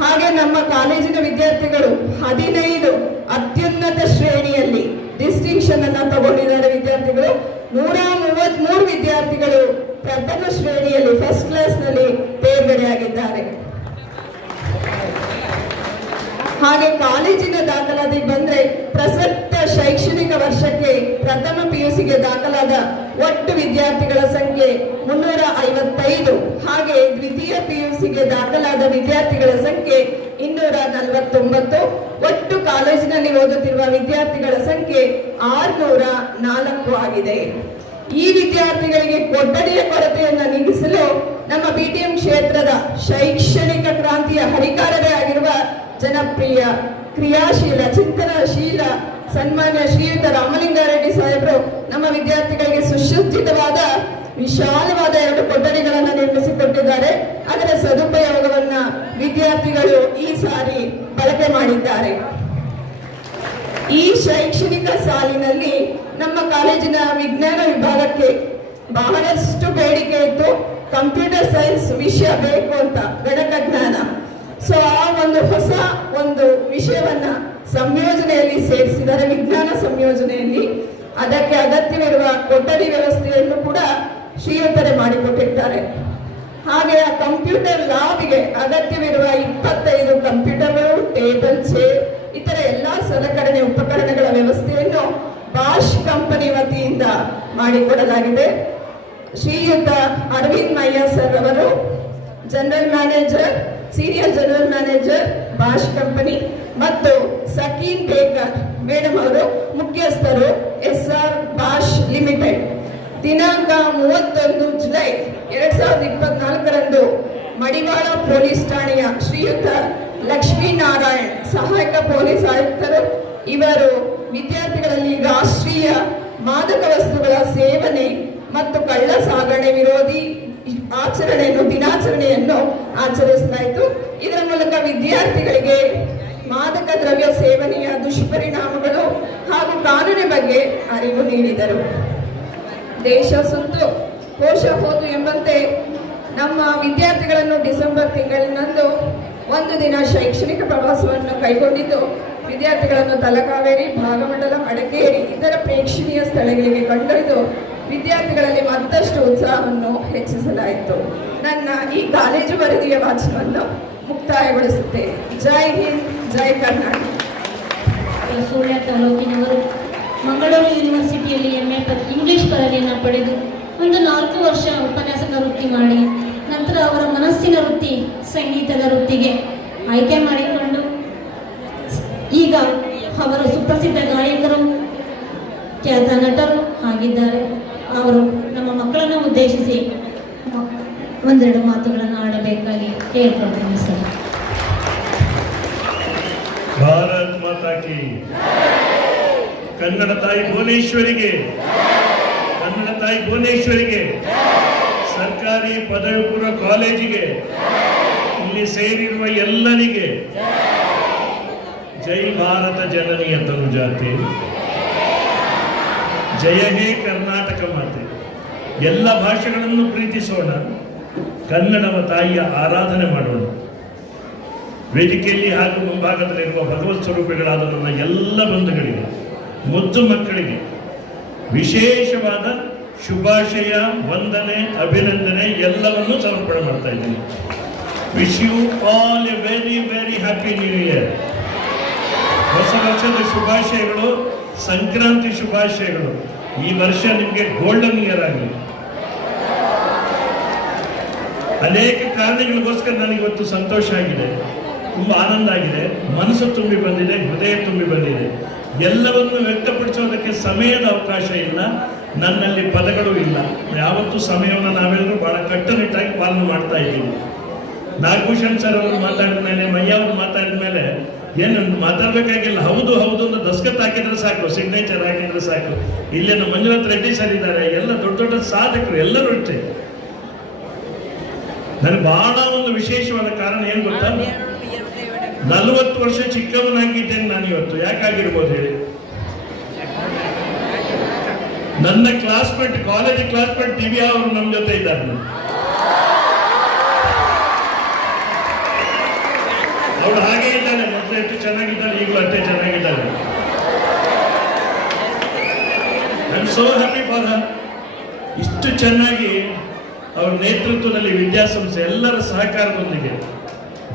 ಹಾಗೆ ನಮ್ಮ ಕಾಲೇಜಿನ ವಿದ್ಯಾರ್ಥಿಗಳು 15 ಅತ್ಯುನ್ನತ ಶ್ರೇಣಿಯಲ್ಲಿ ಡಿಸ್ಟಿಂಕ್ಷನ್ ಅನ್ನ ತಗೊಂಡಿದ್ದಾರೆ. ವಿದ್ಯಾರ್ಥಿಗಳು 133 ವಿದ್ಯಾರ್ಥಿಗಳು ಪ್ರಥಮ ಶ್ರೇಣಿಯಲ್ಲಿ ಫಸ್ಟ್ ಕ್ಲಾಸ್ ನಲ್ಲಿ ತೇರ್ಗಡೆಯಾಗಿದ್ದಾರೆ. ಹಾಗೆ ಕಾಲೇಜಿನ ದಾಖಲಾತಿ ಬಂದ್ರೆ ಪ್ರಸಕ್ತ ಶೈಕ್ಷಣಿಕ ವರ್ಷಕ್ಕೆ ಪ್ರಥಮ PUCಗೆ ದಾಖಲಾದ ಒಟ್ಟು ವಿದ್ಯಾರ್ಥಿಗಳ ಸಂಖ್ಯೆ 355. ಹಾಗೆ ದ್ವಿತೀಯ PUCಗೆ ದಾಖಲಾದ ವಿದ್ಯಾರ್ಥಿಗಳ ಸಂಖ್ಯೆ 249. ಒಟ್ಟು ಕಾಲೇಜಿನಲ್ಲಿ ಓದುತ್ತಿರುವ ವಿದ್ಯಾರ್ಥಿಗಳ ಸಂಖ್ಯೆ 604 ಆಗಿದೆ. ಈ ವಿದ್ಯಾರ್ಥಿಗಳಿಗೆ ಕೊಠಡಿಯ ಕೊರತೆಯನ್ನು ನೀಗಿಸಲು ನಮ್ಮ BTM ಕ್ಷೇತ್ರದ ಶೈಕ್ಷಣಿಕ ಕ್ರಾಂತಿಯ ಹರಿಕಾರರೇ ಆಗಿರುವ ಜನಪ್ರಿಯ, ಕ್ರಿಯಾಶೀಲ, ಚಿಂತನಶೀಲ ಸನ್ಮಾನ್ಯ ಶ್ರೀಯುತ ರಾಮಲಿಂಗಾರೆಡ್ಡಿ ಸಾಹೇಬರು ನಮ್ಮ ವಿದ್ಯಾರ್ಥಿಗಳಿಗೆ ಸುಸಜ್ಜಿತವಾದ ವಿಶಾಲವಾದ 2 ಕೊಠಡಿಗಳನ್ನು ನಿರ್ಮಿಸಿಕೊಟ್ಟಿದ್ದಾರೆ. ಅದರ ಸದುಪಯೋಗವನ್ನ ವಿದ್ಯಾರ್ಥಿಗಳು ಈ ಸಾರಿ ಬಳಕೆ ಮಾಡಿದ್ದಾರೆ. ಈ ಶೈಕ್ಷಣಿಕ ಸಾಲಿನಲ್ಲಿ ನಮ್ಮ ಕಾಲೇಜಿನ ವಿಜ್ಞಾನ ವಿಭಾಗಕ್ಕೆ ಬಹಳಷ್ಟು ಬೇಡಿಕೆ ಇತ್ತು. ಕಂಪ್ಯೂಟರ್ ಸೈನ್ಸ್ ವಿಷಯ ಬೇಕು ಅಂತ, ಗಣಕ ಜ್ಞಾನ. ಸೊ ಆ ಹೊಸ ವಿಷಯವನ್ನ ಸಂಯೋಜನೆಯಲ್ಲಿ ಸೇರಿಸಿದರೆ, ವಿಜ್ಞಾನ ಸಂಯೋಜನೆಯಲ್ಲಿ ಅದಕ್ಕೆ ಅಗತ್ಯವಿರುವ ಕೊಠಡಿ ವ್ಯವಸ್ಥೆಯನ್ನು ಕೂಡ ಶ್ರೀಯುತರೇ ಮಾಡಿಕೊಟ್ಟಿದ್ದಾರೆ. ಹಾಗೆ ಆ ಕಂಪ್ಯೂಟರ್ ಲ್ಯಾಬ್ಗೆ ಅಗತ್ಯವಿರುವ 25 ಕಂಪ್ಯೂಟರ್ಗಳು, ಟೇಬಲ್, ಚೇರ್, ಇತರ ಎಲ್ಲಾ ಸಲಕರಣೆ ಉಪಕರಣಗಳ ವ್ಯವಸ್ಥೆಯನ್ನು ಬಾಷ್ ಕಂಪನಿ ವತಿಯಿಂದ ಮಾಡಿಕೊಡಲಾಗಿದೆ. ಶ್ರೀಯುತ ಅರವಿಂದ್ ಮಯ್ಯ ಸರ್ ಅವರು general manager, senior general manager, Bosch company, ಮತ್ತು ಸಕೀನ್ ಬೇಕರ್ ಮೇಡಮ್ ಅವರು ಮುಖ್ಯಸ್ಥರು, SR ಬಾಷ್ ಲಿಮಿಟೆಡ್. ದಿನಾಂಕ 31 ಜುಲೈ 2024ರಂದು ಮಡಿವಾಳ ಪೊಲೀಸ್ ಠಾಣೆಯ ಶ್ರೀಯುತ ಲಕ್ಷ್ಮೀನಾರಾಯಣ್ ಸಹಾಯಕ ಪೊಲೀಸ್ ಆಯುಕ್ತರು ಇವರು ವಿದ್ಯಾರ್ಥಿಗಳಲ್ಲಿ ರಾಷ್ಟ್ರೀಯ ಮಾದಕ ವಸ್ತುಗಳ ಸೇವನೆ ಮತ್ತು ಕಳ್ಳ ಸಾಗಣೆ ವಿರೋಧಿ ದಿನಾಚರಣೆಯನ್ನು ಆಚರಿಸಲಾಯಿತು. ಇದರ ಮೂಲಕ ವಿದ್ಯಾರ್ಥಿಗಳಿಗೆ ಮಾದಕ ದ್ರವ್ಯ ಸೇವನೆಯ ದುಷ್ಪರಿಣಾಮಗಳು ಹಾಗೂ ಕಾನೂನಿನ ಬಗ್ಗೆ ಅರಿವು ನೀಡಿದರು. ದೇಶ ಸುತ್ತು ಕೋಶ ಹೋದು ಎಂಬಂತೆ ನಮ್ಮ ವಿದ್ಯಾರ್ಥಿಗಳನ್ನು ಡಿಸೆಂಬರ್ ತಿಂಗಳಿನಂದು 1 ದಿನ ಶೈಕ್ಷಣಿಕ ಪ್ರವಾಸವನ್ನು ಕೈಗೊಂಡಿದ್ದು ವಿದ್ಯಾರ್ಥಿಗಳನ್ನು ತಲಕಾವೇರಿ, ಭಾಗಮಂಡಲ, ಮಡಿಕೇರಿ ಇತರ ಪ್ರೇಕ್ಷಣೀಯ ಸ್ಥಳಗಳಿಗೆ ಕೊಂಡೊಯ್ದು ವಿದ್ಯಾರ್ಥಿಗಳಲ್ಲಿ ಮತ್ತಷ್ಟು ಉತ್ಸಾಹವನ್ನು ಹೆಚ್ಚಿಸಲಾಯಿತು. ನನ್ನ ಈ ಕಾಲೇಜು ವರದಿಯ ವಾಚನವನ್ನು ಮುಕ್ತಾಯಗೊಳಿಸುತ್ತೇನೆ. ಜೈ ಹಿಂದ್, ಜೈ ಕರ್ನಾಟಕ. ಸುಳ್ಯ ತಾಲೂಕಿನವರು ಮಂಗಳೂರು ಯೂನಿವರ್ಸಿಟಿಯಲ್ಲಿ MA ಇಂಗ್ಲಿಷ್ ಪದವಿಯನ್ನು ಪಡೆದು ಒಂದು 4 ವರ್ಷ ಉಪನ್ಯಾಸಕ ವೃತ್ತಿ ಮಾಡಿ ನಂತರ ಅವರ ಮನಸ್ಸಿನ ವೃತ್ತಿ ಸಂಗೀತದ ವೃತ್ತಿಗೆ ಆಯ್ಕೆ ಮಾಡಿಕೊಂಡು ಈಗ ಅವರು ಸುಪ್ರಸಿದ್ಧ ಗಾಯಕರು, ಖ್ಯಾತ ನಟರು ಆಗಿದ್ದಾರೆ. ಅವರು ನಮ್ಮ ಮಕ್ಕಳನ್ನು ಉದ್ದೇಶಿಸಿ ಒಂದೆರಡು ಮಾತುಗಳನ್ನು ಆಡಬೇಕಾಗಿ ಕೇಳ್ಕೊಳ್ತೀನಿ ಸರ್. ಭಾರತ್ ಮಾತಾ ಕಿ, ಕನ್ನಡ ತಾಯಿ ಭುವನೇಶ್ವರಿಗೆ, ಕನ್ನಡ ತಾಯಿ ಭುವನೇಶ್ವರಿಗೆ, ಸರ್ಕಾರಿ ಪದವಿ ಪೂರ್ವ ಕಾಲೇಜಿಗೆ, ಇಲ್ಲಿ ಸೇರಿರುವ ಎಲ್ಲರಿಗೆ ಜೈ ಭಾರತ ಜನನಿಯ ತನುಜಾತೆ, ಜಯ ಹೇ ಕರ್ನಾಟಕ ಮಾತೆ. ಎಲ್ಲ ಭಾಷೆಗಳನ್ನು ಪ್ರೀತಿಸೋಣ, ಕನ್ನಡವ ತಾಯಿಯ ಆರಾಧನೆ ಮಾಡೋಣ. ವೇದಿಕೆಯಲ್ಲಿ ಹಾಗೂ ಮುಂಭಾಗದಲ್ಲಿರುವ ಭಗವತ್ ಸ್ವರೂಪಿಗಳಾದ ನನ್ನ ಎಲ್ಲ ಬಂಧುಗಳಿಗೆ, ಮುದ್ದು ಮಕ್ಕಳಿಗೆ ವಿಶೇಷವಾದ ಶುಭಾಶಯ, ವಂದನೆ, ಅಭಿನಂದನೆ ಎಲ್ಲವನ್ನೂ ಸಮರ್ಪಣೆ ಮಾಡ್ತಾ ಇದ್ದೀನಿ. Wish you all a very very happy new year. ಹೊಸ ವರ್ಷದ ಶುಭಾಶಯಗಳು, ಸಂಕ್ರಾಂತಿ ಶುಭಾಶಯಗಳು. ಈ ವರ್ಷ ನಿಮಗೆ ಗೋಲ್ಡನ್ ಇಯರ್ ಆಗಲಿ. ಅನೇಕ ಕಾರಣಗಳಿಗೋಸ್ಕರ ನನಗಿವತ್ತು ಸಂತೋಷ ಆಗಿದೆ, ತುಂಬ ಆನಂದ ಆಗಿದೆ, ಮನಸ್ಸು ತುಂಬಿ ಬಂದಿದೆ, ಹೃದಯ ತುಂಬಿ ಬಂದಿದೆ. ಎಲ್ಲವನ್ನು ವ್ಯಕ್ತಪಡಿಸೋದಕ್ಕೆ ಸಮಯದ ಅವಕಾಶ ಇಲ್ಲ, ನನ್ನಲ್ಲಿ ಪದಗಳು ಇಲ್ಲ. ಯಾವತ್ತೂ ಸಮಯವನ್ನು ನಾವೆಲ್ಲರೂ ಬಹಳ ಕಟ್ಟುನಿಟ್ಟಾಗಿ ಪಾಲನೆ ಮಾಡ್ತಾ ಇದ್ದೀವಿ. ನಾಗಭೂಷಣ್ ಸರ್ ಅವರು ಮಾತಾಡಿದ ಮೇಲೆ, ಮಯ್ಯ ಅವರು ಮಾತಾಡಿದ ಮೇಲೆ ಏನು ಮಾತಾಡಬೇಕಾಗಿಲ್ಲ. ಹೌದು ಹೌದು ಅಂತ ದಸ್ಕತ್ ಹಾಕಿದ್ರೆ ಸಾಕು, ಸಿಗ್ನೇಚರ್ ಹಾಕಿದ್ರೆ ಸಾಕು. ಇಲ್ಲಿನ ಮಂಜುನಾಥ್ ರೆಡ್ಡಿ ಸರ್ ಇದ್ದಾರೆ, ಎಲ್ಲ ದೊಡ್ಡ ದೊಡ್ಡ ಸಾಧಕರು ಎಲ್ಲರೂ ಅಷ್ಟೇ. ನನಗೆ ಬಹಳ ಒಂದು ವಿಶೇಷವಾದ ಕಾರಣ ಏನು ಗೊತ್ತಾ, 40 ವರ್ಷ ಚಿಕ್ಕವನಾಗಿದ್ದೇನೆ ನಾನು ಇವತ್ತು. ಯಾಕಾಗಿರ್ಬೋದು ಹೇಳಿ? ನನ್ನ ಕ್ಲಾಸ್ಮೇಟ್, ಕಾಲೇಜ್ ಕ್ಲಾಸ್ಮೇಟ್ ದಿವ್ಯಾ ಅವರು ನಮ್ಮ ಜೊತೆ ಇದ್ದಾರೆ. ಅವಳು ಹಾಗೆ ಇದ್ದಾಳೆ, ಮೊದಲು ಎಷ್ಟು ಚೆನ್ನಾಗಿದ್ದಾಳೆ, ಈಗಲೂ ಅಷ್ಟೇ ಚೆನ್ನಾಗಿದ್ದಾಳೆ. I am so happy for her. ಇಷ್ಟು ಚೆನ್ನಾಗಿ ಅವರ ನೇತೃತ್ವದಲ್ಲಿ ವಿದ್ಯಾಸಂಸ್ಥೆ ಎಲ್ಲರ ಸಹಕಾರದೊಂದಿಗೆ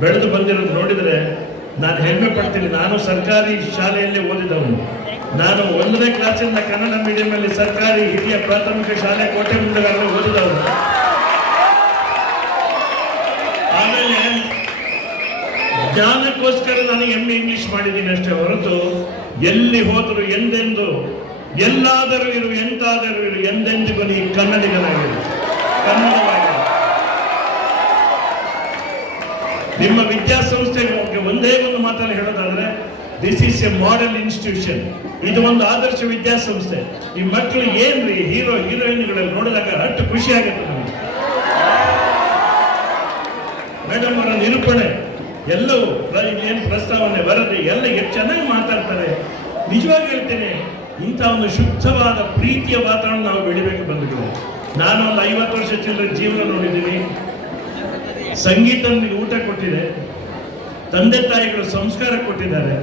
ಬೆಳೆದು ಬಂದಿರೋದು ನೋಡಿದರೆ ನಾನು ಹೆಮ್ಮೆ ಪಡ್ತೀನಿ. ನಾನು ಸರ್ಕಾರಿ ಶಾಲೆಯಲ್ಲೇ ಓದಿದವನು. ನಾನು 1ನೇ ಕ್ಲಾಸಿಂದ ಕನ್ನಡ ಮೀಡಿಯಂನಲ್ಲಿ ಸರ್ಕಾರಿ ಹಿರಿಯ ಪ್ರಾಥಮಿಕ ಶಾಲೆ ಕೋಟೆ ಮುಂದಗಾರಲ್ಲೇ ಓದಿದವನು. ಆಮೇಲೆ ಜ್ಞಾನಕ್ಕೋಸ್ಕರ ನಾನು MA ಇಂಗ್ಲಿಷ್ ಮಾಡಿದ್ದೀನಿ ಅಷ್ಟೇ ಹೊರತು ಎಲ್ಲಿ ಹೋದರೂ ಎಂದೆಂದು, ಎಲ್ಲಾದರೂ ಇರು, ಎಂತಾದರೂ ಇರು, ಎಂದೆಂದಿಗೂ ನೀ ಕನ್ನಡಿಗನಾಗಿರು, ಕನ್ನಡವಾಗಿ. ನಿಮ್ಮ ವಿದ್ಯಾಸಂಸ್ಥೆಗೆ ಒಂದೇ ಒಂದು ಮಾತನ್ನು ಹೇಳೋದಾದ್ರೆ, this is A model institution. ಇದು ಒಂದು ಆದರ್ಶ ವಿದ್ಯಾಸಂಸ್ಥೆ. ಈ ಮಕ್ಕಳು ಏನ್ರಿ ಹೀರೋ ಹೀರೋಯಿನ್ಗಳಲ್ಲಿ ನೋಡಿದಾಗ ಅಷ್ಟು ಖುಷಿ ಆಗುತ್ತೆ ನಮಗೆ. ಮೇಡಮ್ ಅವರ ನಿರೂಪಣೆ ಎಲ್ಲವೂ, ಏನು ಪ್ರಸ್ತಾವನೆ, ವರದಿ ಎಲ್ಲ ಎಷ್ಟು ಚೆನ್ನಾಗಿ ಮಾತಾಡ್ತಾರೆ. ನಿಜವಾಗಿ ಹೇಳ್ತೇನೆ, ಇಂಥ ಒಂದು ಶುದ್ಧವಾದ ಪ್ರೀತಿಯ ವಾತಾವರಣ ನಾವು ಬೆಳಿಬೇಕು ಬಂಧುಗಳು. ನಾನು ಒಂದು 50 ವರ್ಷ ಚಿಲ್ಲರೆ ಜೀವನ ನೋಡಿದ್ದೀನಿ. ಸಂಗೀತ ನನಗೆ ಊಟ ಕೊಟ್ಟಿದೆ, ತಂದೆ ತಾಯಿಗಳು ಸಂಸ್ಕಾರ ಕೊಟ್ಟಿದ್ದಾರೆ.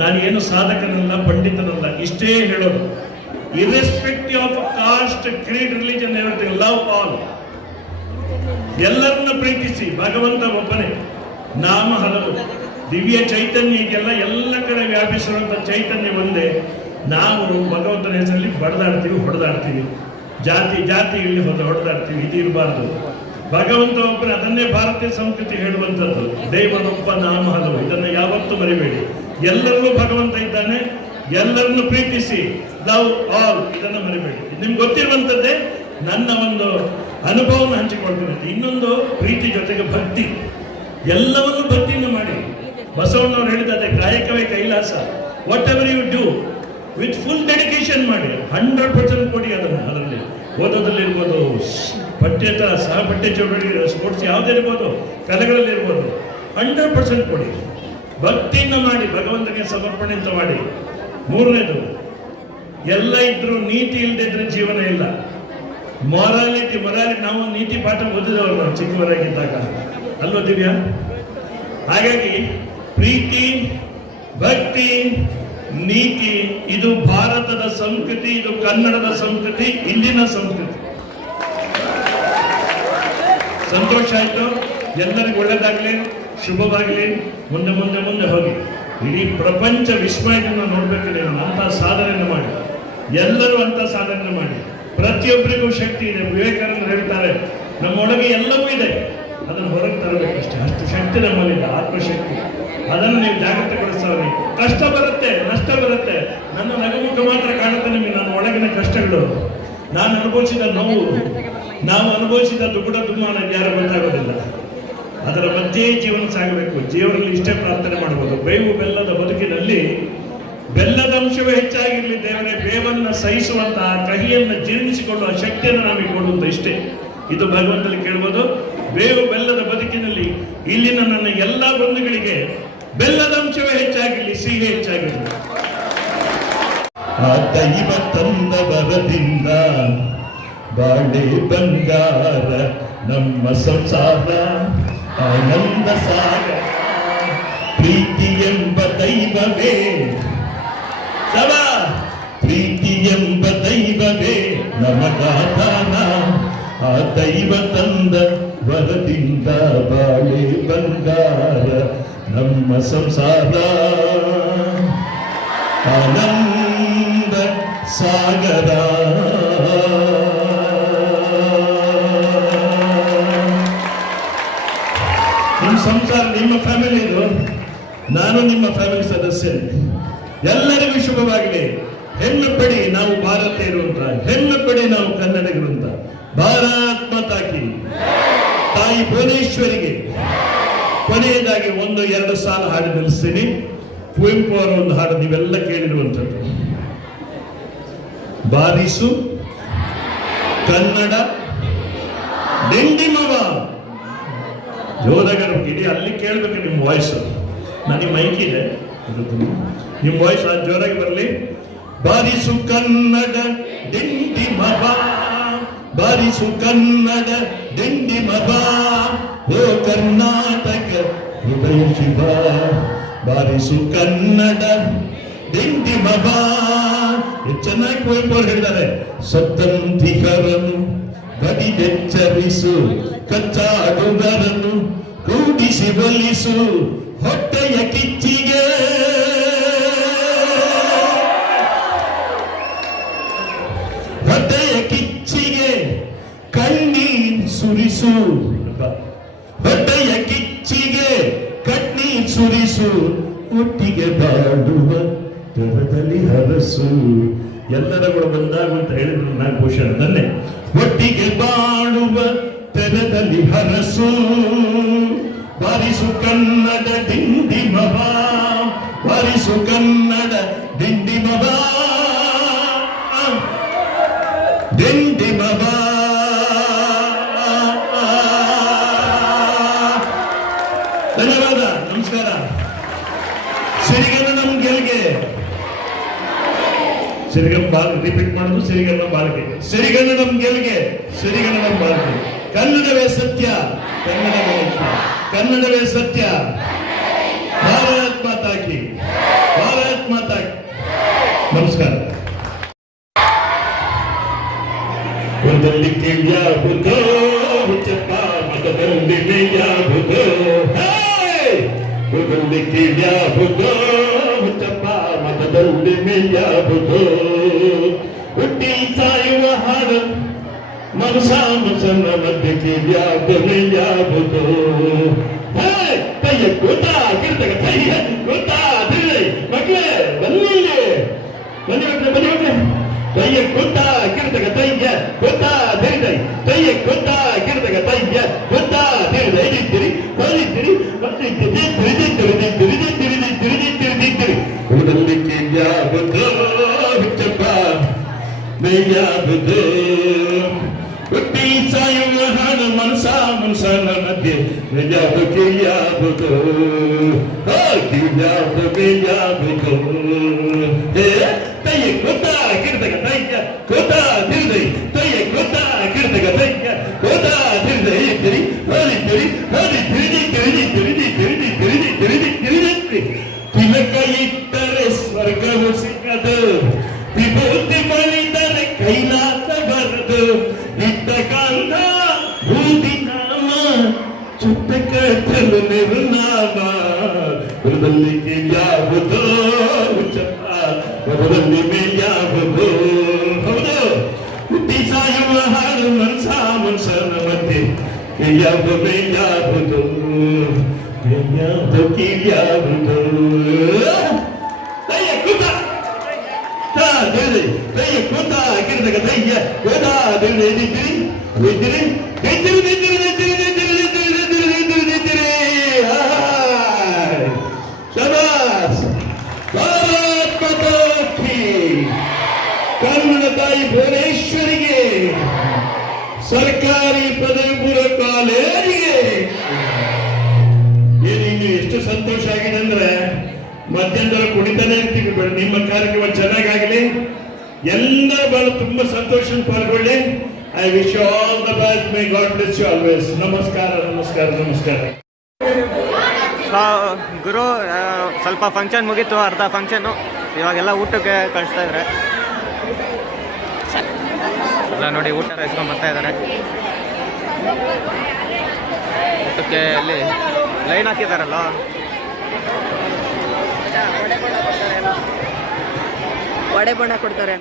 ನಾನು ಏನು ಸಾಧಕನಲ್ಲ, ಪಂಡಿತನಲ್ಲ, ಇಷ್ಟೇ ಹೇಳೋದು. Irrespective of cost, Creed, religion, everything, love all. ಎಲ್ಲರನ್ನ ಪ್ರೀತಿಸಿ, ಭಗವಂತ ಒಬ್ಬನೇ, ನಾಮ ಹಲವು. ದಿವ್ಯ ಚೈತನ್ಯ ಇದೆಲ್ಲ ಎಲ್ಲ ಕಡೆ ವ್ಯಾಪಿಸಿರುವಂಥ ಚೈತನ್ಯ ಒಂದೇ. ನಾವು ಭಗವಂತನ ಹೆಸರಲ್ಲಿ ಬಡದಾಡ್ತೀವಿ, ಹೊಡೆದಾಡ್ತೀವಿ, ಜಾತಿ ಜಾತಿ ಇಲ್ಲಿ ಹೊಡೆದಾಡ್ತೀವಿ. ಇದು ಇರಬಾರ್ದು. ಭಗವಂತ ಒಬ್ಬನೇ, ಅದನ್ನೇ ಭಾರತೀಯ ಸಂಸ್ಕೃತಿ ಹೇಳುವಂಥದ್ದು. ದೇವನೊಬ್ಬ, ನಾಮ ಹಲವು. ಇದನ್ನು ಯಾವತ್ತೂ ಮರಿಬೇಡಿ. ಎಲ್ಲರಲ್ಲೂ ಭಗವಂತ ಇದ್ದಾನೆ, ಎಲ್ಲರನ್ನು ಪ್ರೀತಿಸಿ, ಲವ್ ಆಲ್, ಇದನ್ನು ಮರಿಬೇಡಿ. ನಿಮ್ಗೆ ಗೊತ್ತಿರುವಂಥದ್ದೇ. ನನ್ನ ಒಂದು ಅನುಭವವನ್ನು ಹಂಚಿಕೊಳ್ತೀನಿ. ಇನ್ನೊಂದು, ಪ್ರೀತಿ ಜೊತೆಗೆ ಭಕ್ತಿ. ಎಲ್ಲವನ್ನೂ ಭಕ್ತಿಯಿಂದ ಮಾಡಿ. ಬಸವಣ್ಣವ್ರು ಹೇಳಿದ್ದಾರೆ, ಕಾಯಕವೇ ಕೈಲಾಸ. Whatever you do with full dedication ಮಾಡಿ, 100% ಕೊಡಿ ಅದನ್ನು. ಅದರಲ್ಲಿ ಓದೋದಲ್ಲಿರ್ಬೋದು, ಪಠ್ಯೇತರ ಸಹ ಪಠ್ಯ ಚಟುವಟಿಕೆ, ಸ್ಪೋರ್ಟ್ಸ್ ಯಾವುದೇ ಇರ್ಬೋದು, ಕಲೆಗಳಲ್ಲಿರ್ಬೋದು, 100% ಕೊಡಿ. ಭಕ್ತಿಯಿಂದ ಮಾಡಿ, ಭಗವಂತನಿಗೆ ಸಮರ್ಪಣೆ ಅಂತ ಮಾಡಿ. 3ನೇದು, ಎಲ್ಲ ಇದ್ರೂ ನೀತಿ ಇಲ್ಲದಿದ್ರೆ ಜೀವನ ಇಲ್ಲ. ಮೊರಾಲಿಟಿ ನಾವು ನೀತಿ ಪಾಠ ಓದಿದವರು ನಾವು ಚಿಕ್ಕವರಾಗಿದ್ದಾಗ, ಅಲ್ವಾ ದಿವ್ಯಾ? ಹಾಗಾಗಿ ಪ್ರೀತಿ, ಭಕ್ತಿ, ನೀತಿ, ಇದು ಭಾರತದ ಸಂಸ್ಕೃತಿ, ಇದು ಕನ್ನಡದ ಸಂಸ್ಕೃತಿ, ಇಂದಿನ ಸಂಸ್ಕೃತಿ. ಸಂತೋಷ ಆಯ್ತು. ಎಲ್ಲರಿಗೂ ಒಳ್ಳೆಯದಾಗಲಿ, ಶುಭವಾಗಲಿ. ಮುಂದೆ ಮುಂದೆ ಮುಂದೆ ಹೋಗಿ ಇಡೀ ಪ್ರಪಂಚ ವಿಸ್ಮಯವನ್ನು ನೋಡಬೇಕು. ನೀವು ಅಂಥ ಸಾಧನೆಯನ್ನು ಮಾಡಿ, ಎಲ್ಲರೂ ಅಂಥ ಸಾಧನೆ ಮಾಡಿ. ಪ್ರತಿಯೊಬ್ಬರಿಗೂ ಶಕ್ತಿ ಇದೆ. ವಿವೇಕಾನಂದರು ಹೇಳ್ತಾರೆ, ನಮ್ಮೊಳಗೆ ಎಲ್ಲವೂ ಇದೆ, ಅದನ್ನು ಹೊರಗೆ ತರಬೇಕಷ್ಟೇ. ಅಷ್ಟು ಶಕ್ತಿ ನಮ್ಮಲ್ಲಿದೆ, ಆತ್ಮಶಕ್ತಿ. ಅದನ್ನು ನೀವು ಜಾಗೃತಿಗೊಳಿಸ್ತಾವೆ. ಕಷ್ಟ ಬರುತ್ತೆ, ನಷ್ಟ ಬರುತ್ತೆ. ನನ್ನ ನಗುಮುಖ ಮಾತ್ರ ಕಾಣುತ್ತೆ ನಿಮಗೆ ನನ್ನ ಒಳಗಿನ ಕಷ್ಟಗಳು, ನಾನು ಅನುಭವಿಸಿದ ನೋವು, ನಾವು ಅನುಭವಿಸಿದ ದುಗುಡ ದುಮ್ಮಾನ ಯಾರು ಗೊತ್ತಾಗೋದಿಲ್ಲ. ಅದರ ಮಧ್ಯೆ ಜೀವನ ಸಾಗಬೇಕು. ಜೀವನದಲ್ಲಿ ಇಷ್ಟೇ ಪ್ರಾರ್ಥನೆ ಮಾಡಬಹುದು. ಬೇವು ಬೆಲ್ಲದ ಬದುಕಿನಲ್ಲಿ ಬೆಲ್ಲದ ಅಂಶವೇ ಹೆಚ್ಚಾಗಿರಲಿ ದೇವರೇ, ಬೇವನ್ನು ಸಹಿಸುವಂತಹ, ಕಹಿಯನ್ನು ಜೀರ್ಣಿಸಿಕೊಳ್ಳುವ ಶಕ್ತಿಯನ್ನು ನಮಗೆ ಕೊಡುವಂತ ಇಷ್ಟೇ. ಇದು ಭಗವಂತನಲ್ಲಿ ಕೇಳ್ಬೋದು. ಬೇವು ಬೆಲ್ಲದ ಬದುಕಿನಲ್ಲಿ ಇಲ್ಲಿನ ನನ್ನ ಎಲ್ಲ ಬಂಧುಗಳಿಗೆ ಬೆಲ್ಲದ ಅಂಶವೇ ಹೆಚ್ಚಾಗಿರಲಿ, ಸಿಹಿ ಹೆಚ್ಚಾಗಿರಲಿ. ಆ ದೈವ ತಂದ ವರದಿಂದ ಬಾಳೆ ಬಂಗಾರ ನಮ್ಮ ಸಂಸಾರ ಆನಂದ ಸಾಗರ. ಪ್ರೀತಿ ಎಂಬ ದೈವವೇ ಪ್ರೀತಿ ಎಂಬ ದೈವವೇ ನಮಗಾದಾನ. ಆ ದೈವ ತಂದ ವರದಿಂದ ಬಾಳೆ ಬಂಗಾರ ನಮ್ಮ ಸಂಸಾರ ಆನಂದ ಸಾಗರ. ನಿಮ್ಮ ಸಂಸಾರ, ನಿಮ್ಮ ಫ್ಯಾಮಿಲಿ ಇದು, ನಾನು ನಿಮ್ಮ ಫ್ಯಾಮಿಲಿ ಸದಸ್ಯನೇ. ಎಲ್ಲರಿಗೂ ಶುಭವಾಗಲಿ. ಹೆಣ್ಣು ಪಡಿ ನಾವು ಭಾರತೀಯರು ಅಂತ, ಹೆಣ್ಣು ಪಡಿ ನಾವು ಕನ್ನಡಿಗರು ಅಂತ. ಭಾರತ್ ಮಾತಾ ಕಿ. ತಾಯಿ ಭುವನೇಶ್ವರಿಗೆ ಕೊನೆಯದಾಗಿ 1-2 ಸಾಲ ಹಾಡಿ ನಿಲ್ಲಿಸ್ತೀನಿ. ಕುವೆಂಪು ಅವರ ಒಂದು ಹಾಡು ನೀವೆಲ್ಲ ಕೇಳಿರುವಂಥದ್ದು. ಬಾರಿಸು ಕನ್ನಡ ಡಿಂಡಿಮವ. ಜೋರಾಗ ಇಡೀ ಅಲ್ಲಿ ಕೇಳಬೇಕು ನಿಮ್ಮ ವಾಯ್ಸ್. ನನಗೆ ಮೈಕ್ ಇದೆ, ನಿಮ್ಮ ವಾಯ್ಸ್ ಅದು ಜೋರಾಗಿ ಬರಲಿ. ಬಾರಿಸು ಕನ್ನಡ ಡಿಂಡಿಮವ, ಬಾರಿಸು ಕನ್ನಡ ಡಿಂಡಿಮವ, ಓ ಕರ್ನಾಟಕ ಹೃದಯ ಶಿವ. ಬಾರಿಸು ಕನ್ನಡ ಡಿಂಡಿಮವ. ಚೆನ್ನಾಗಿ ಕುವೆಂಪು ಅವರು ಹೇಳಿದ್ದಾರೆ. ಸತ್ತಂತಿಗರನ್ನು ಬಡಿದೆಚ್ಚರಿಸು, ಕಚ್ಚಾಡುಗರನ್ನು ಕೂಡಿಸಿ ಒಲಿಸು, ಹೊಟ್ಟೆಯ ಕಿಚ್ಚಿಗೆ ಹೊಟ್ಟೆಯ ಕಿಚ್ಚಿಗೆ ಕಣ್ಣೀರ್ ಸುರಿಸು, ಹೊಟ್ಟೆಯ ಕಿಚ್ಚಿಗೆ ಕಣ್ಣೀರ್ ಸುರಿಸು, ಒಟ್ಟಿಗೆ ಬಾಡುವ ದರದಲ್ಲಿ ಹರಸು. ಎಲ್ಲರಗಳು ಬಂದಾಗ ಅಂತ ಹೇಳಿದ್ರು ನಾಗಭೂಷಣದನ್ನೇ. ಒಟ್ಟಿಗೆ ಬಾಳುವ ತೆರದಲ್ಲಿ ಹರಸು, ಬಾರಿಸು ಕನ್ನಡ ಡಿಂಡಿಮವ, ಬಾರಿಸು ಕನ್ನಡ ಡಿಂಡಿಮವ, ಡಿಂಡಿಮವ. ಧನ್ಯವಾದ, ನಮಸ್ಕಾರ. ಸಿರಿಗನ್ನಡಂ ಗೆಲ್ಗೆ. ಸಿರಿಗಂ ಬಾಲ್ ರಿಪೀಟ್ ಮಾಡೋದು. ಸಿರಿಗನ್ನಡಂ ಬಾಲ್ಗೆ, ಸಿರಿಗನ್ನಡಂ ಗೆಲ್ಗೆ, ಸಿರಿಗನ್ನಡಂ ಬಾಲ್ಗೆ. ಕನ್ನಡವೇ ಸತ್ಯ, ಕನ್ನಡವೇ ನಿತ್ಯ, ಕನ್ನಡವೇ ಸತ್ಯ. ಭಾರತ್ ಮಾತಾ ಕಿ, ಭಾರತ್ ಮಾತಾ ಕಿ. ನಮಸ್ಕಾರ. ಒಂದಲ್ಲಿ ಯಾವುದು ಹುಚ್ಚಪ್ಪ ಮತದಲ್ಲಿ ಯಾವುದು, ಒಂದಲ್ಲಿ ಯಾವುದು ಹುಚ್ಚಪ್ಪ ಮತದಲ್ಲಿ ಯಾವುದು. ಹುಟ್ಟಿ ಸಾಯುವ ಹಾಡು ಮನಸ ಮಸನ ಮಧ್ಯಕ್ಕೆ ಯಾವುದು ಯಾವುದು. ಕೈಯ ಕೂತ ಗಿರ್ತಗ ಕೈಯ ಕೂತ ಮಕ್ಕಳೇ ಬನ್ನಿ, ಬನ್ನಿ ಮಕ್ಕಳೇ, ಬನ್ನಿ ಮಕ್ಕಳೇ. ಕೈಯ ಕೂತ ಗಿರ್ತಗ ತಯ್ಯ ಕೂತ ಧೈರ್ಯ, ಕೈಯ ಕೂತ ಗಿರ್ತಗ ತಯ್ಯ ಕೂತ ಧೈರ್ಯ. ಹಿಡಿತೀರಿ ಹೊಲಿತೀರಿ ಕೂಡಲಿಕ್ಕೆ ಯಾವುದು ಹುಚ್ಚಪ್ಪ ಯಾವುದು. ಹುಟ್ಟಿ ಸಾಯುವ ಹಾಡು ಮನಸ ಮನಸನ ಮಧ್ಯೆ ಯಾವುದು ಯಾವುದು, ಯಾವುದು ಯಾವುದು. ತಯ್ಯ ಕೂತ ಗಿರ್ತಗ ತಯ್ಯ ಕೂತ ಧೈರ್ಯ, ತಯ್ಯ ಕೂತ ಗಿರ್ತಗ ತಯ್ಯ ಕೂತ ಧೈರ್ಯ. ಹಿಡಿತೀರಿ ಹೊಲಿತೀರಿ ತಿಲಕ ಇಟ್ಟರೆ ಸ್ವರ್ಗವು ಸಿಗದು, ವಿಭೂತಿ ಬಳಿದರೆ ಕೈಲಾಸ ಬರದು. ಇಟ್ಟ ಕಾಂತ ಬೂದಿ ನಾಮ ಚುಟ್ಟ ಕಟ್ಟಲು ನಿರ್ನಾಮ. ಹೃದಯಕ್ಕೆ ಯಾವುದು ಹುಚ್ಚಪ್ಪ ಹೃದಯ ಯಾವುದು. ಹೌದು, ಹುಟ್ಟಿ ಸಾಯುವ ಹಾಡು ಮನಸ ಮನಸನ ಮಧ್ಯೆ ಯಾವುದು ಯಾವುದು, ಯಾವುದು ಯಾವುದು. ತಯ್ಯ ಕೂತ ತಯ್ಯ ಕೂತ ಗಿರ್ತಗ ತಯ್ಯ ಕೂತ ನಿದ್ದಿರಿ ನಿದ್ದಿರಿ ನಿದ್ದಿರಿ ನಿದ್ದಿರಿ ನಿದ್ದಿರಿ ನಿದ್ದಿರಿ ನಿದ್ದಿರಿ ನಿದ್ದಿರಿ ನಿದ್ದಿರಿ. ಶಬಾಸ್. ಭಾರತ್ ಮಾತಾ ನಮ್ಗೆ ಎಷ್ಟು ಸಂತೋಷ ಆಗಿದೆ ಅಂದ್ರೆ ಮಧ್ಯಾಹ್ನದಲ್ಲಿ ಕುಡಿತಾನೆ ಇರ್ತೀವಿ. ನಿಮ್ಮ ಕಾರ್ಯಕ್ರಮ ಚೆನ್ನಾಗಾಗಲಿ, ಎಲ್ಲರೂ ಬಹಳ ತುಂಬಾ ಸಂತೋಷ ಪಾಲ್ಗೊಳ್ಳಿ. I wish you all the best. May God bless you always. ನಮಸ್ಕಾರ ನಮಸ್ಕಾರ ನಮಸ್ಕಾರ. ಗುರು ಸ್ವಲ್ಪ ಫಂಕ್ಷನ್ ಮುಗೀತು, ಅರ್ಧ ಫಂಕ್ಷನ್ನು. ಇವಾಗೆಲ್ಲ ಊಟಕ್ಕೆ ಕಳಿಸ್ತಾ ಇದ್ದಾರೆ. ಎಲ್ಲ ನೋಡಿ ಊಟ ಇಸ್ಕೊಂಡು ಬರ್ತಾ ಇದ್ದಾರೆ. ಊಟಕ್ಕೆ ಅಲ್ಲಿ ಲೈನ್ ಹಾಕಿದಾರಲ್ಲ, ವಡೆ ಬಣ್ಣ ಕೊಡ್ತಾರೆ.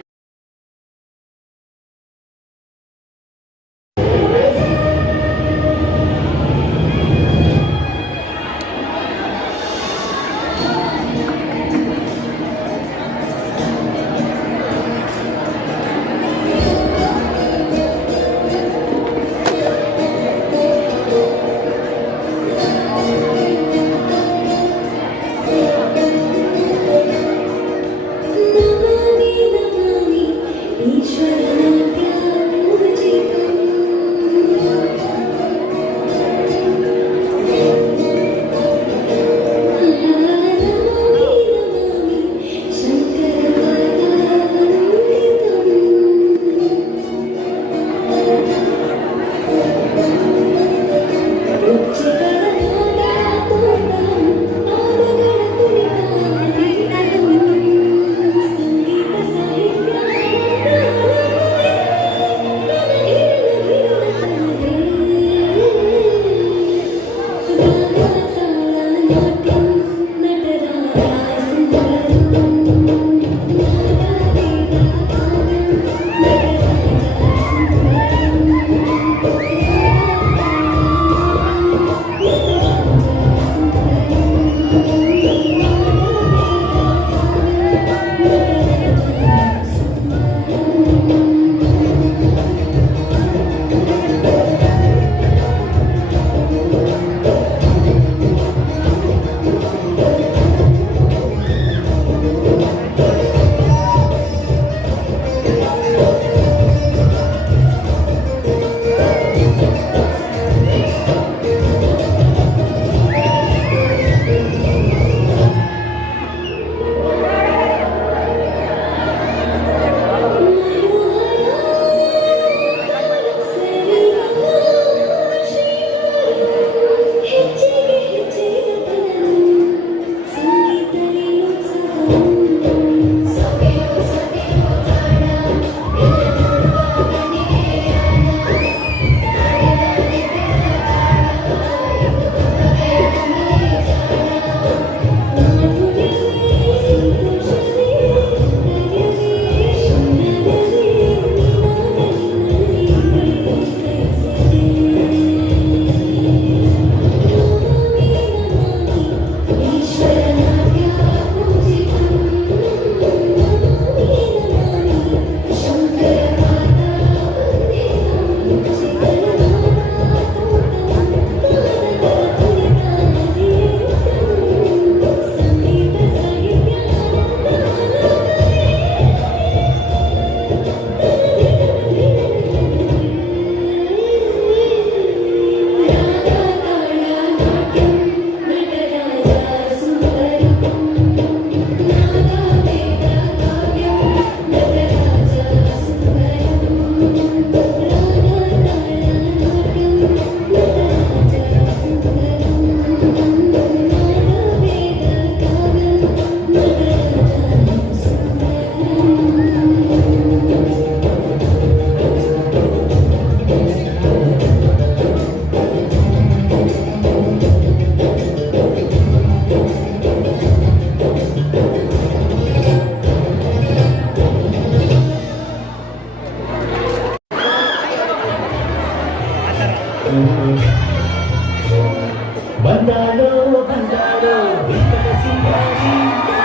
ಬಂದಾಳೋ ಬಂದಾಳೋ ಬಿಕ್ಕದ ಸಿಂಗಾರಿ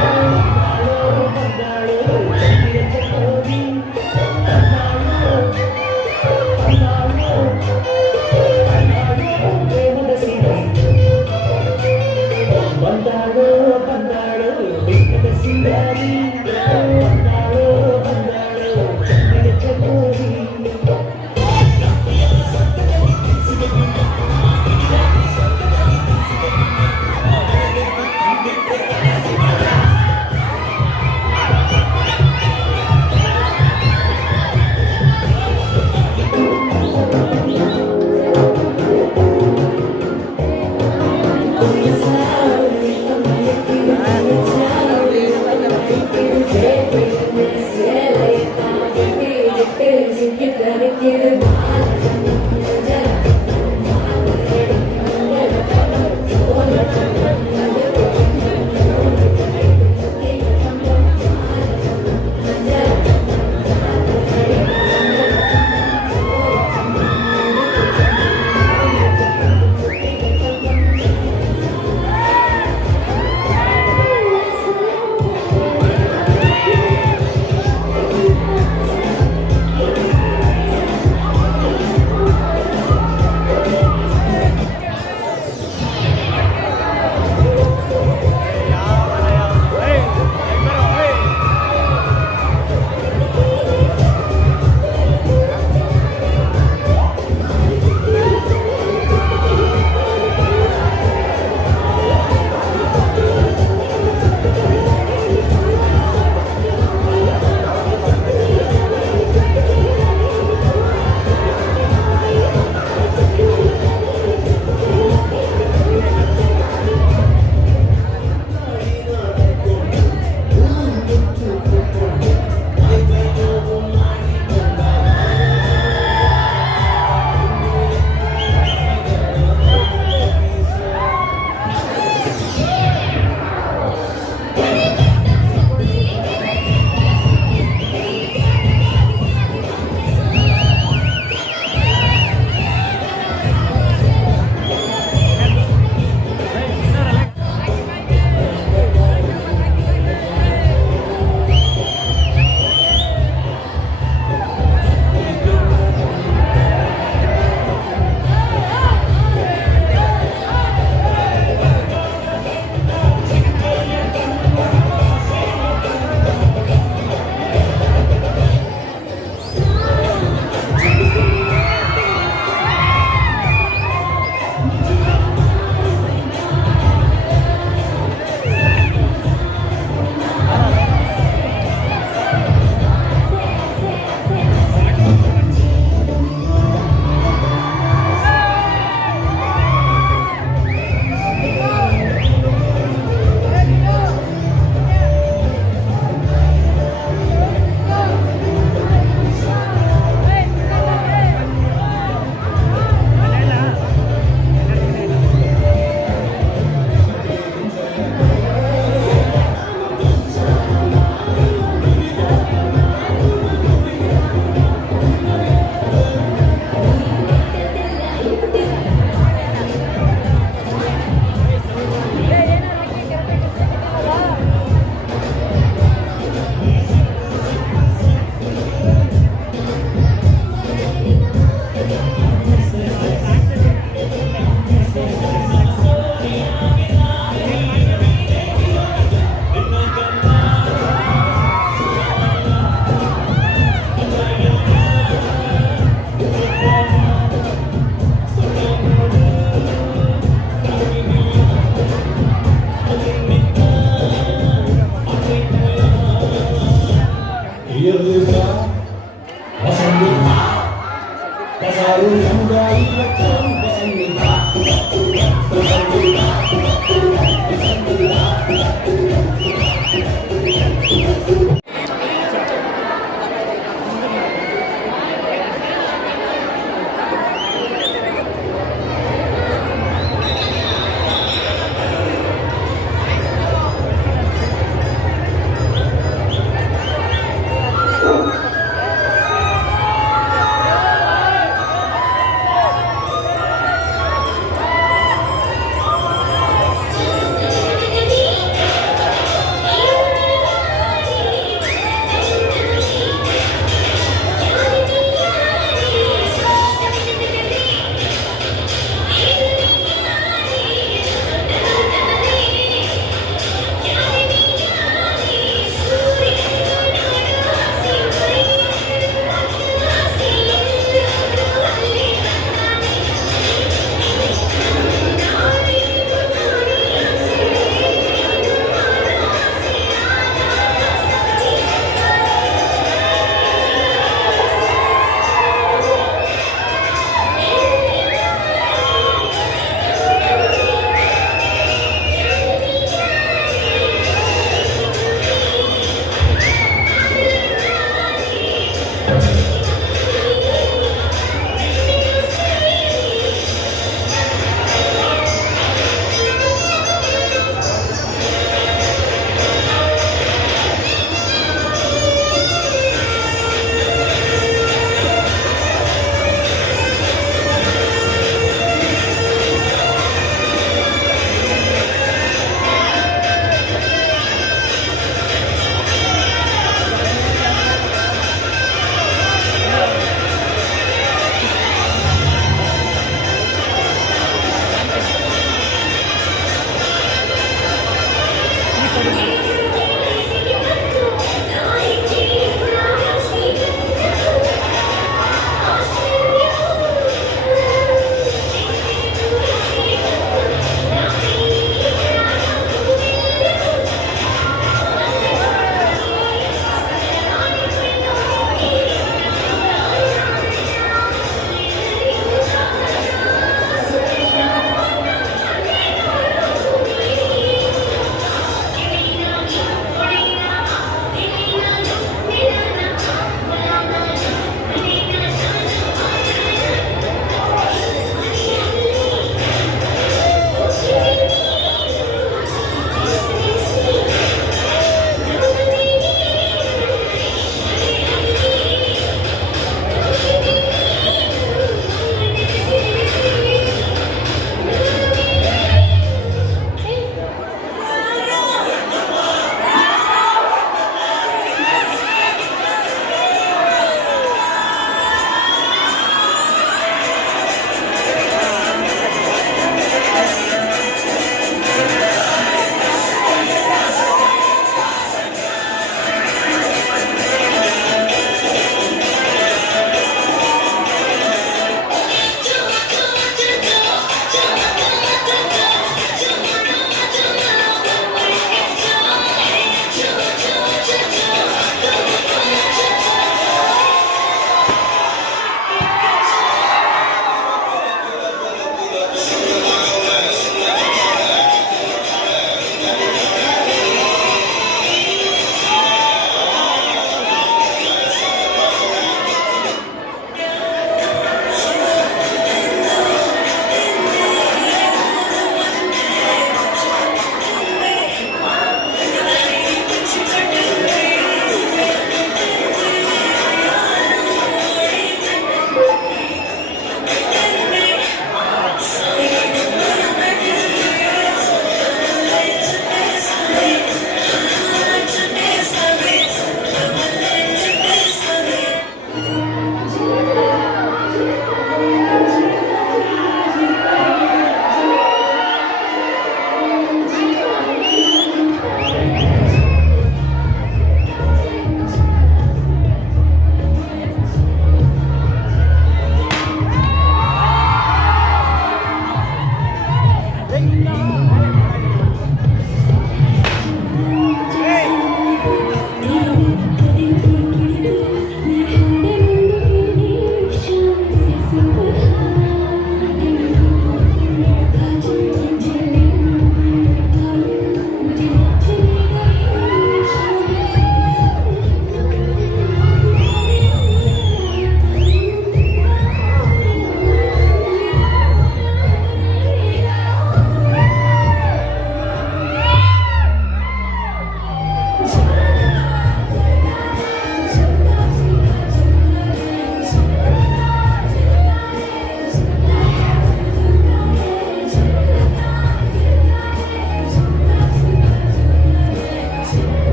ಬಂದಾಳೋ ಬಂದಾಳೋ ಚಂದಿರ ಚಕೋರಿ ಬಂದಾಳೋ ಬಂದಾಳೋ ಬಂದಾಳೋ ಪ್ರೇಮದ ಸಿಂಗಾರಿ ಬಂದಾಳೋ ಬಂದಾಳೋ ಬಿಕ್ಕದ ಸಿಂಗಾರಿ ಬಂದಾಳೋ ಬಂದಾಳೋ ಚಂದಿರ ಚಕೋರಿ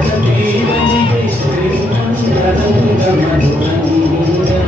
ರಾಜದೇವನಿಗೆ ಶ್ರೀಮಂತರಂಗ ಮಧುರಂಗ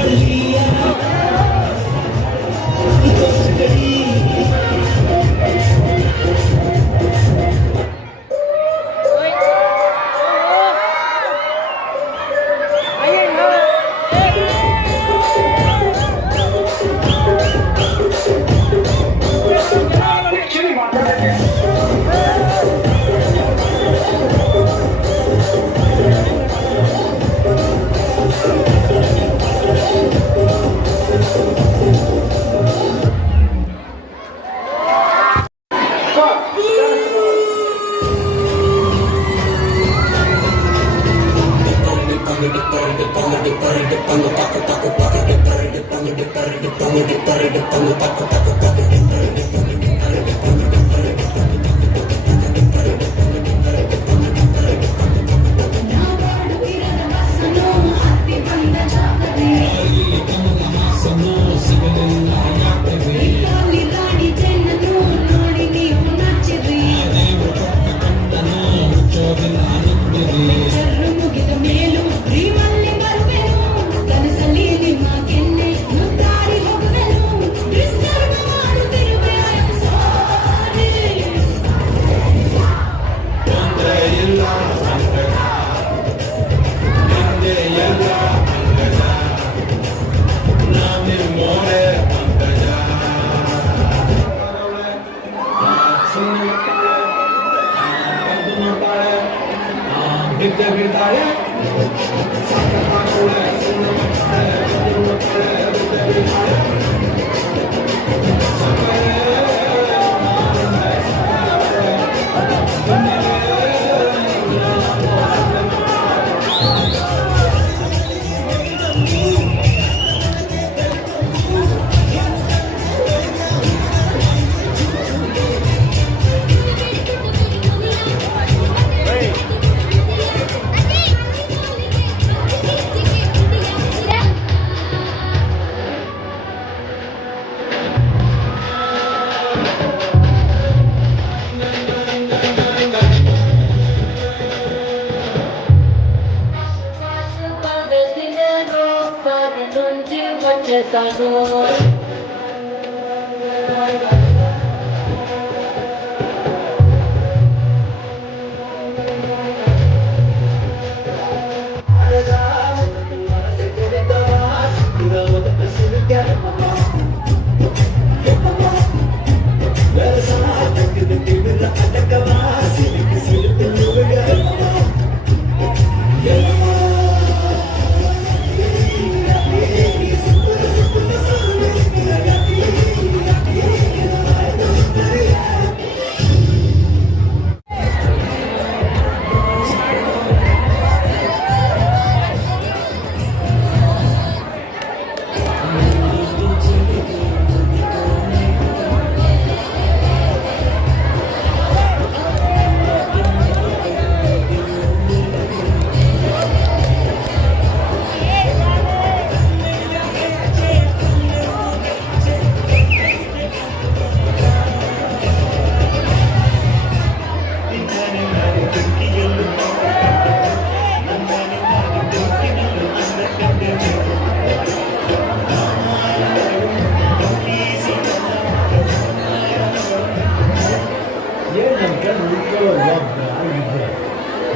Maria.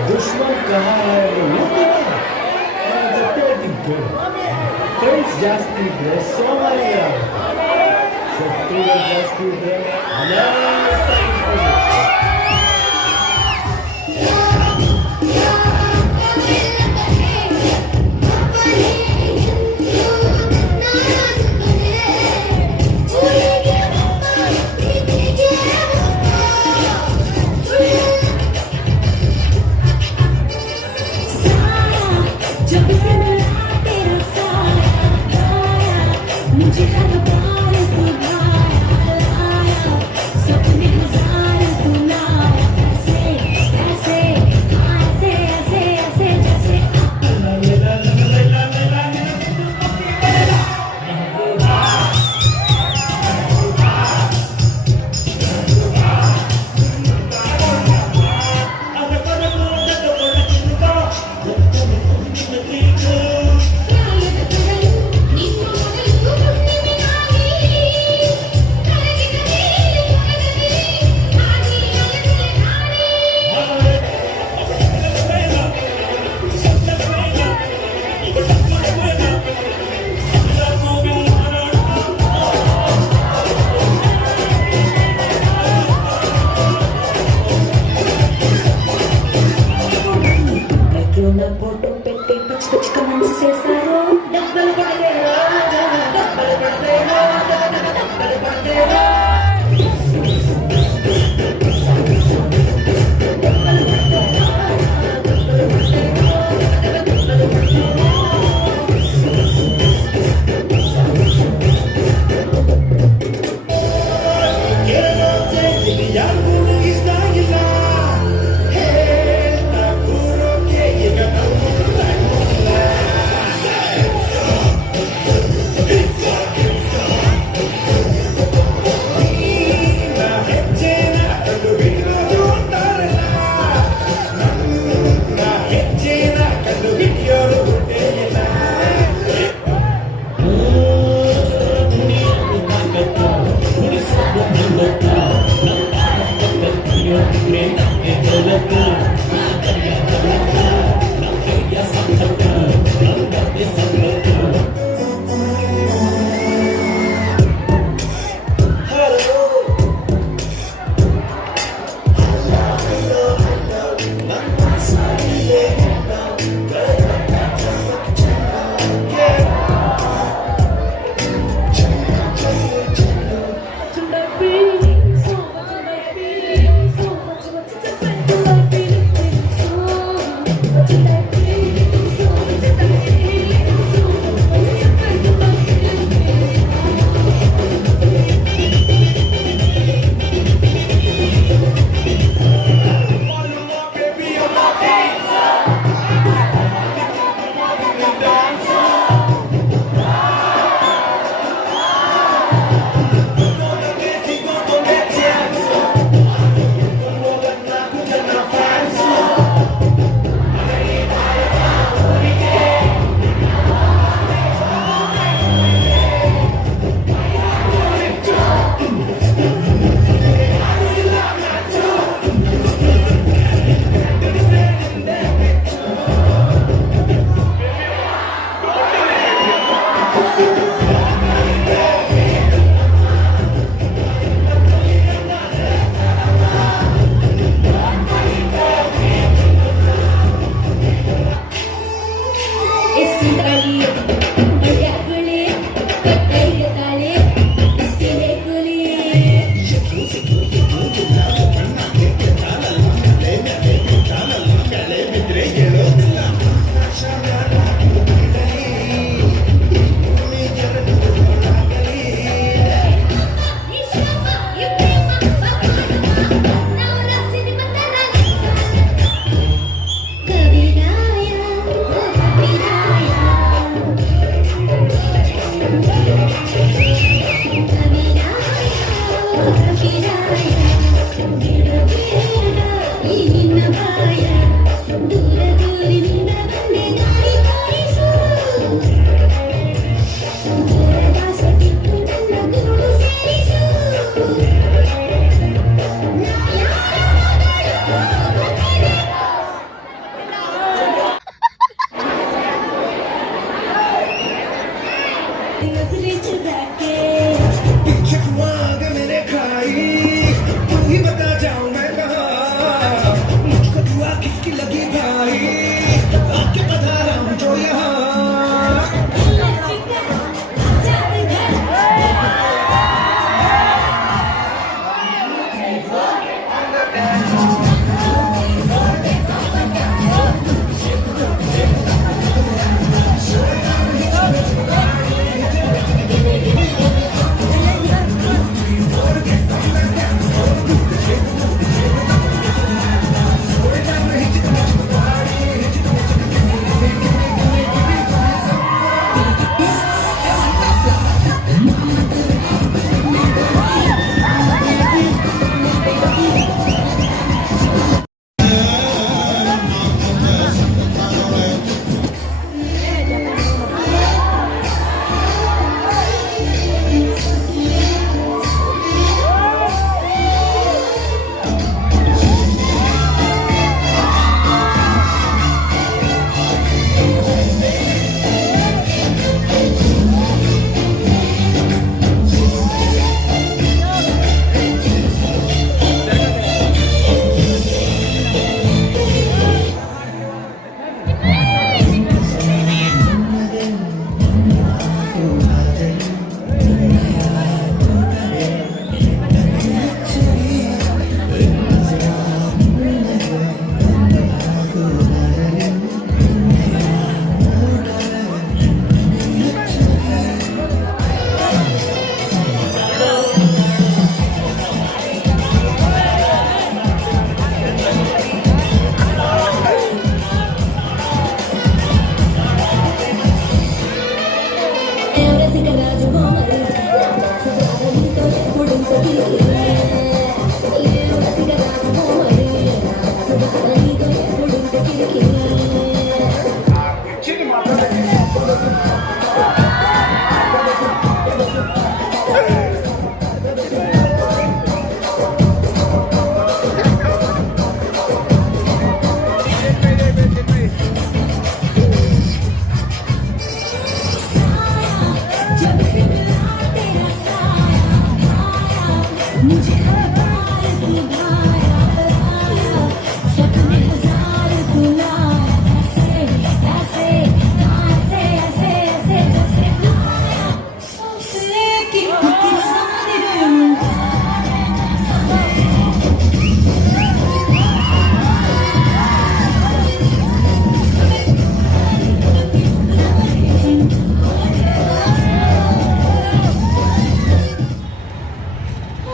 दुश्मन कहाँ है फ्रेंड्स ಜಾಸ್ತಿ ಇದ್ರೆ ಸೋಮಾರಿಯ ಶತ್ರುಗಳು ಜಾಸ್ತಿ ಇದ್ರೆ Thank you.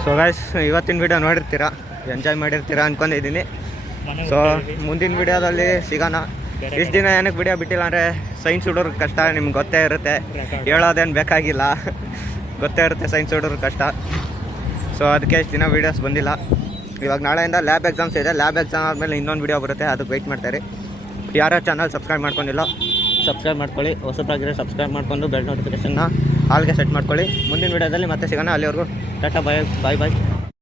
ಸೊ ಗೈಸ್, ಇವತ್ತಿನ ವಿಡಿಯೋ ನೋಡಿರ್ತೀರಾ, ಎಂಜಾಯ್ ಮಾಡಿರ್ತೀರಾ ಅಂದ್ಕೊಂಡಿದ್ದೀನಿ. ಸೊ ಮುಂದಿನ ವಿಡಿಯೋದಲ್ಲಿ ಸಿಗೋಣ. ಇಷ್ಟು ದಿನ ಏನಕ್ಕೆ ವಿಡಿಯೋ ಬಿಟ್ಟಿಲ್ಲ ಅಂದರೆ ಸೈನ್ಸ್ ಹುಡೋರ್ಗೆ ಕಷ್ಟ, ನಿಮ್ಗೆ ಗೊತ್ತೇ ಇರುತ್ತೆ, ಹೇಳೋದೇನು ಬೇಕಾಗಿಲ್ಲ, ಗೊತ್ತೇ ಇರುತ್ತೆ ಸೈನ್ಸ್ ಹುಡೋರ್ಗೆ ಕಷ್ಟ. ಸೊ ಅದಕ್ಕೆ ಇಷ್ಟು ದಿನ ವೀಡಿಯೋಸ್ ಬಂದಿಲ್ಲ. ಇವಾಗ ನಾಳೆಯಿಂದ ಲ್ಯಾಬ್ ಎಕ್ಸಾಮ್ಸ್ ಇದೆ. ಲ್ಯಾಬ್ ಎಕ್ಸಾಮ್ ಆದಮೇಲೆ ಇನ್ನೊಂದು ವಿಡಿಯೋ ಬರುತ್ತೆ, ಅದಕ್ಕೆ ವೆಯ್ಟ್ ಮಾಡ್ತಾರೆ. ಯಾರ್ಯಾರು ಚಾನಲ್ ಸಬ್ಸ್ಕ್ರೈಬ್ ಮಾಡ್ಕೊಂಡಿಲ್ಲ ಸಬ್ಸ್ಕ್ರೈಬ್ ಮಾಡ್ಕೊಳ್ಳಿ, ಹೊಸದಾಗಿರೋ ಸಬ್ಸ್ಕ್ರೈಬ್ ಮಾಡ್ಕೊಂಡು ಬೆಲ್ ನೋಟಿಫಿಕೇಷನ್ನ ಆಲ್ಗೆ ಸೆಟ್ ಮಾಡ್ಕೊಳ್ಳಿ. ಮುಂದಿನ ವಿಡಿಯೋದಲ್ಲಿ ಮತ್ತೆ ಸಿಗೋಣ. ಅಲ್ಲಿವರೆಗೂ ಟಾಟಾ, ಬಾಯ್ ಬಾಯ್.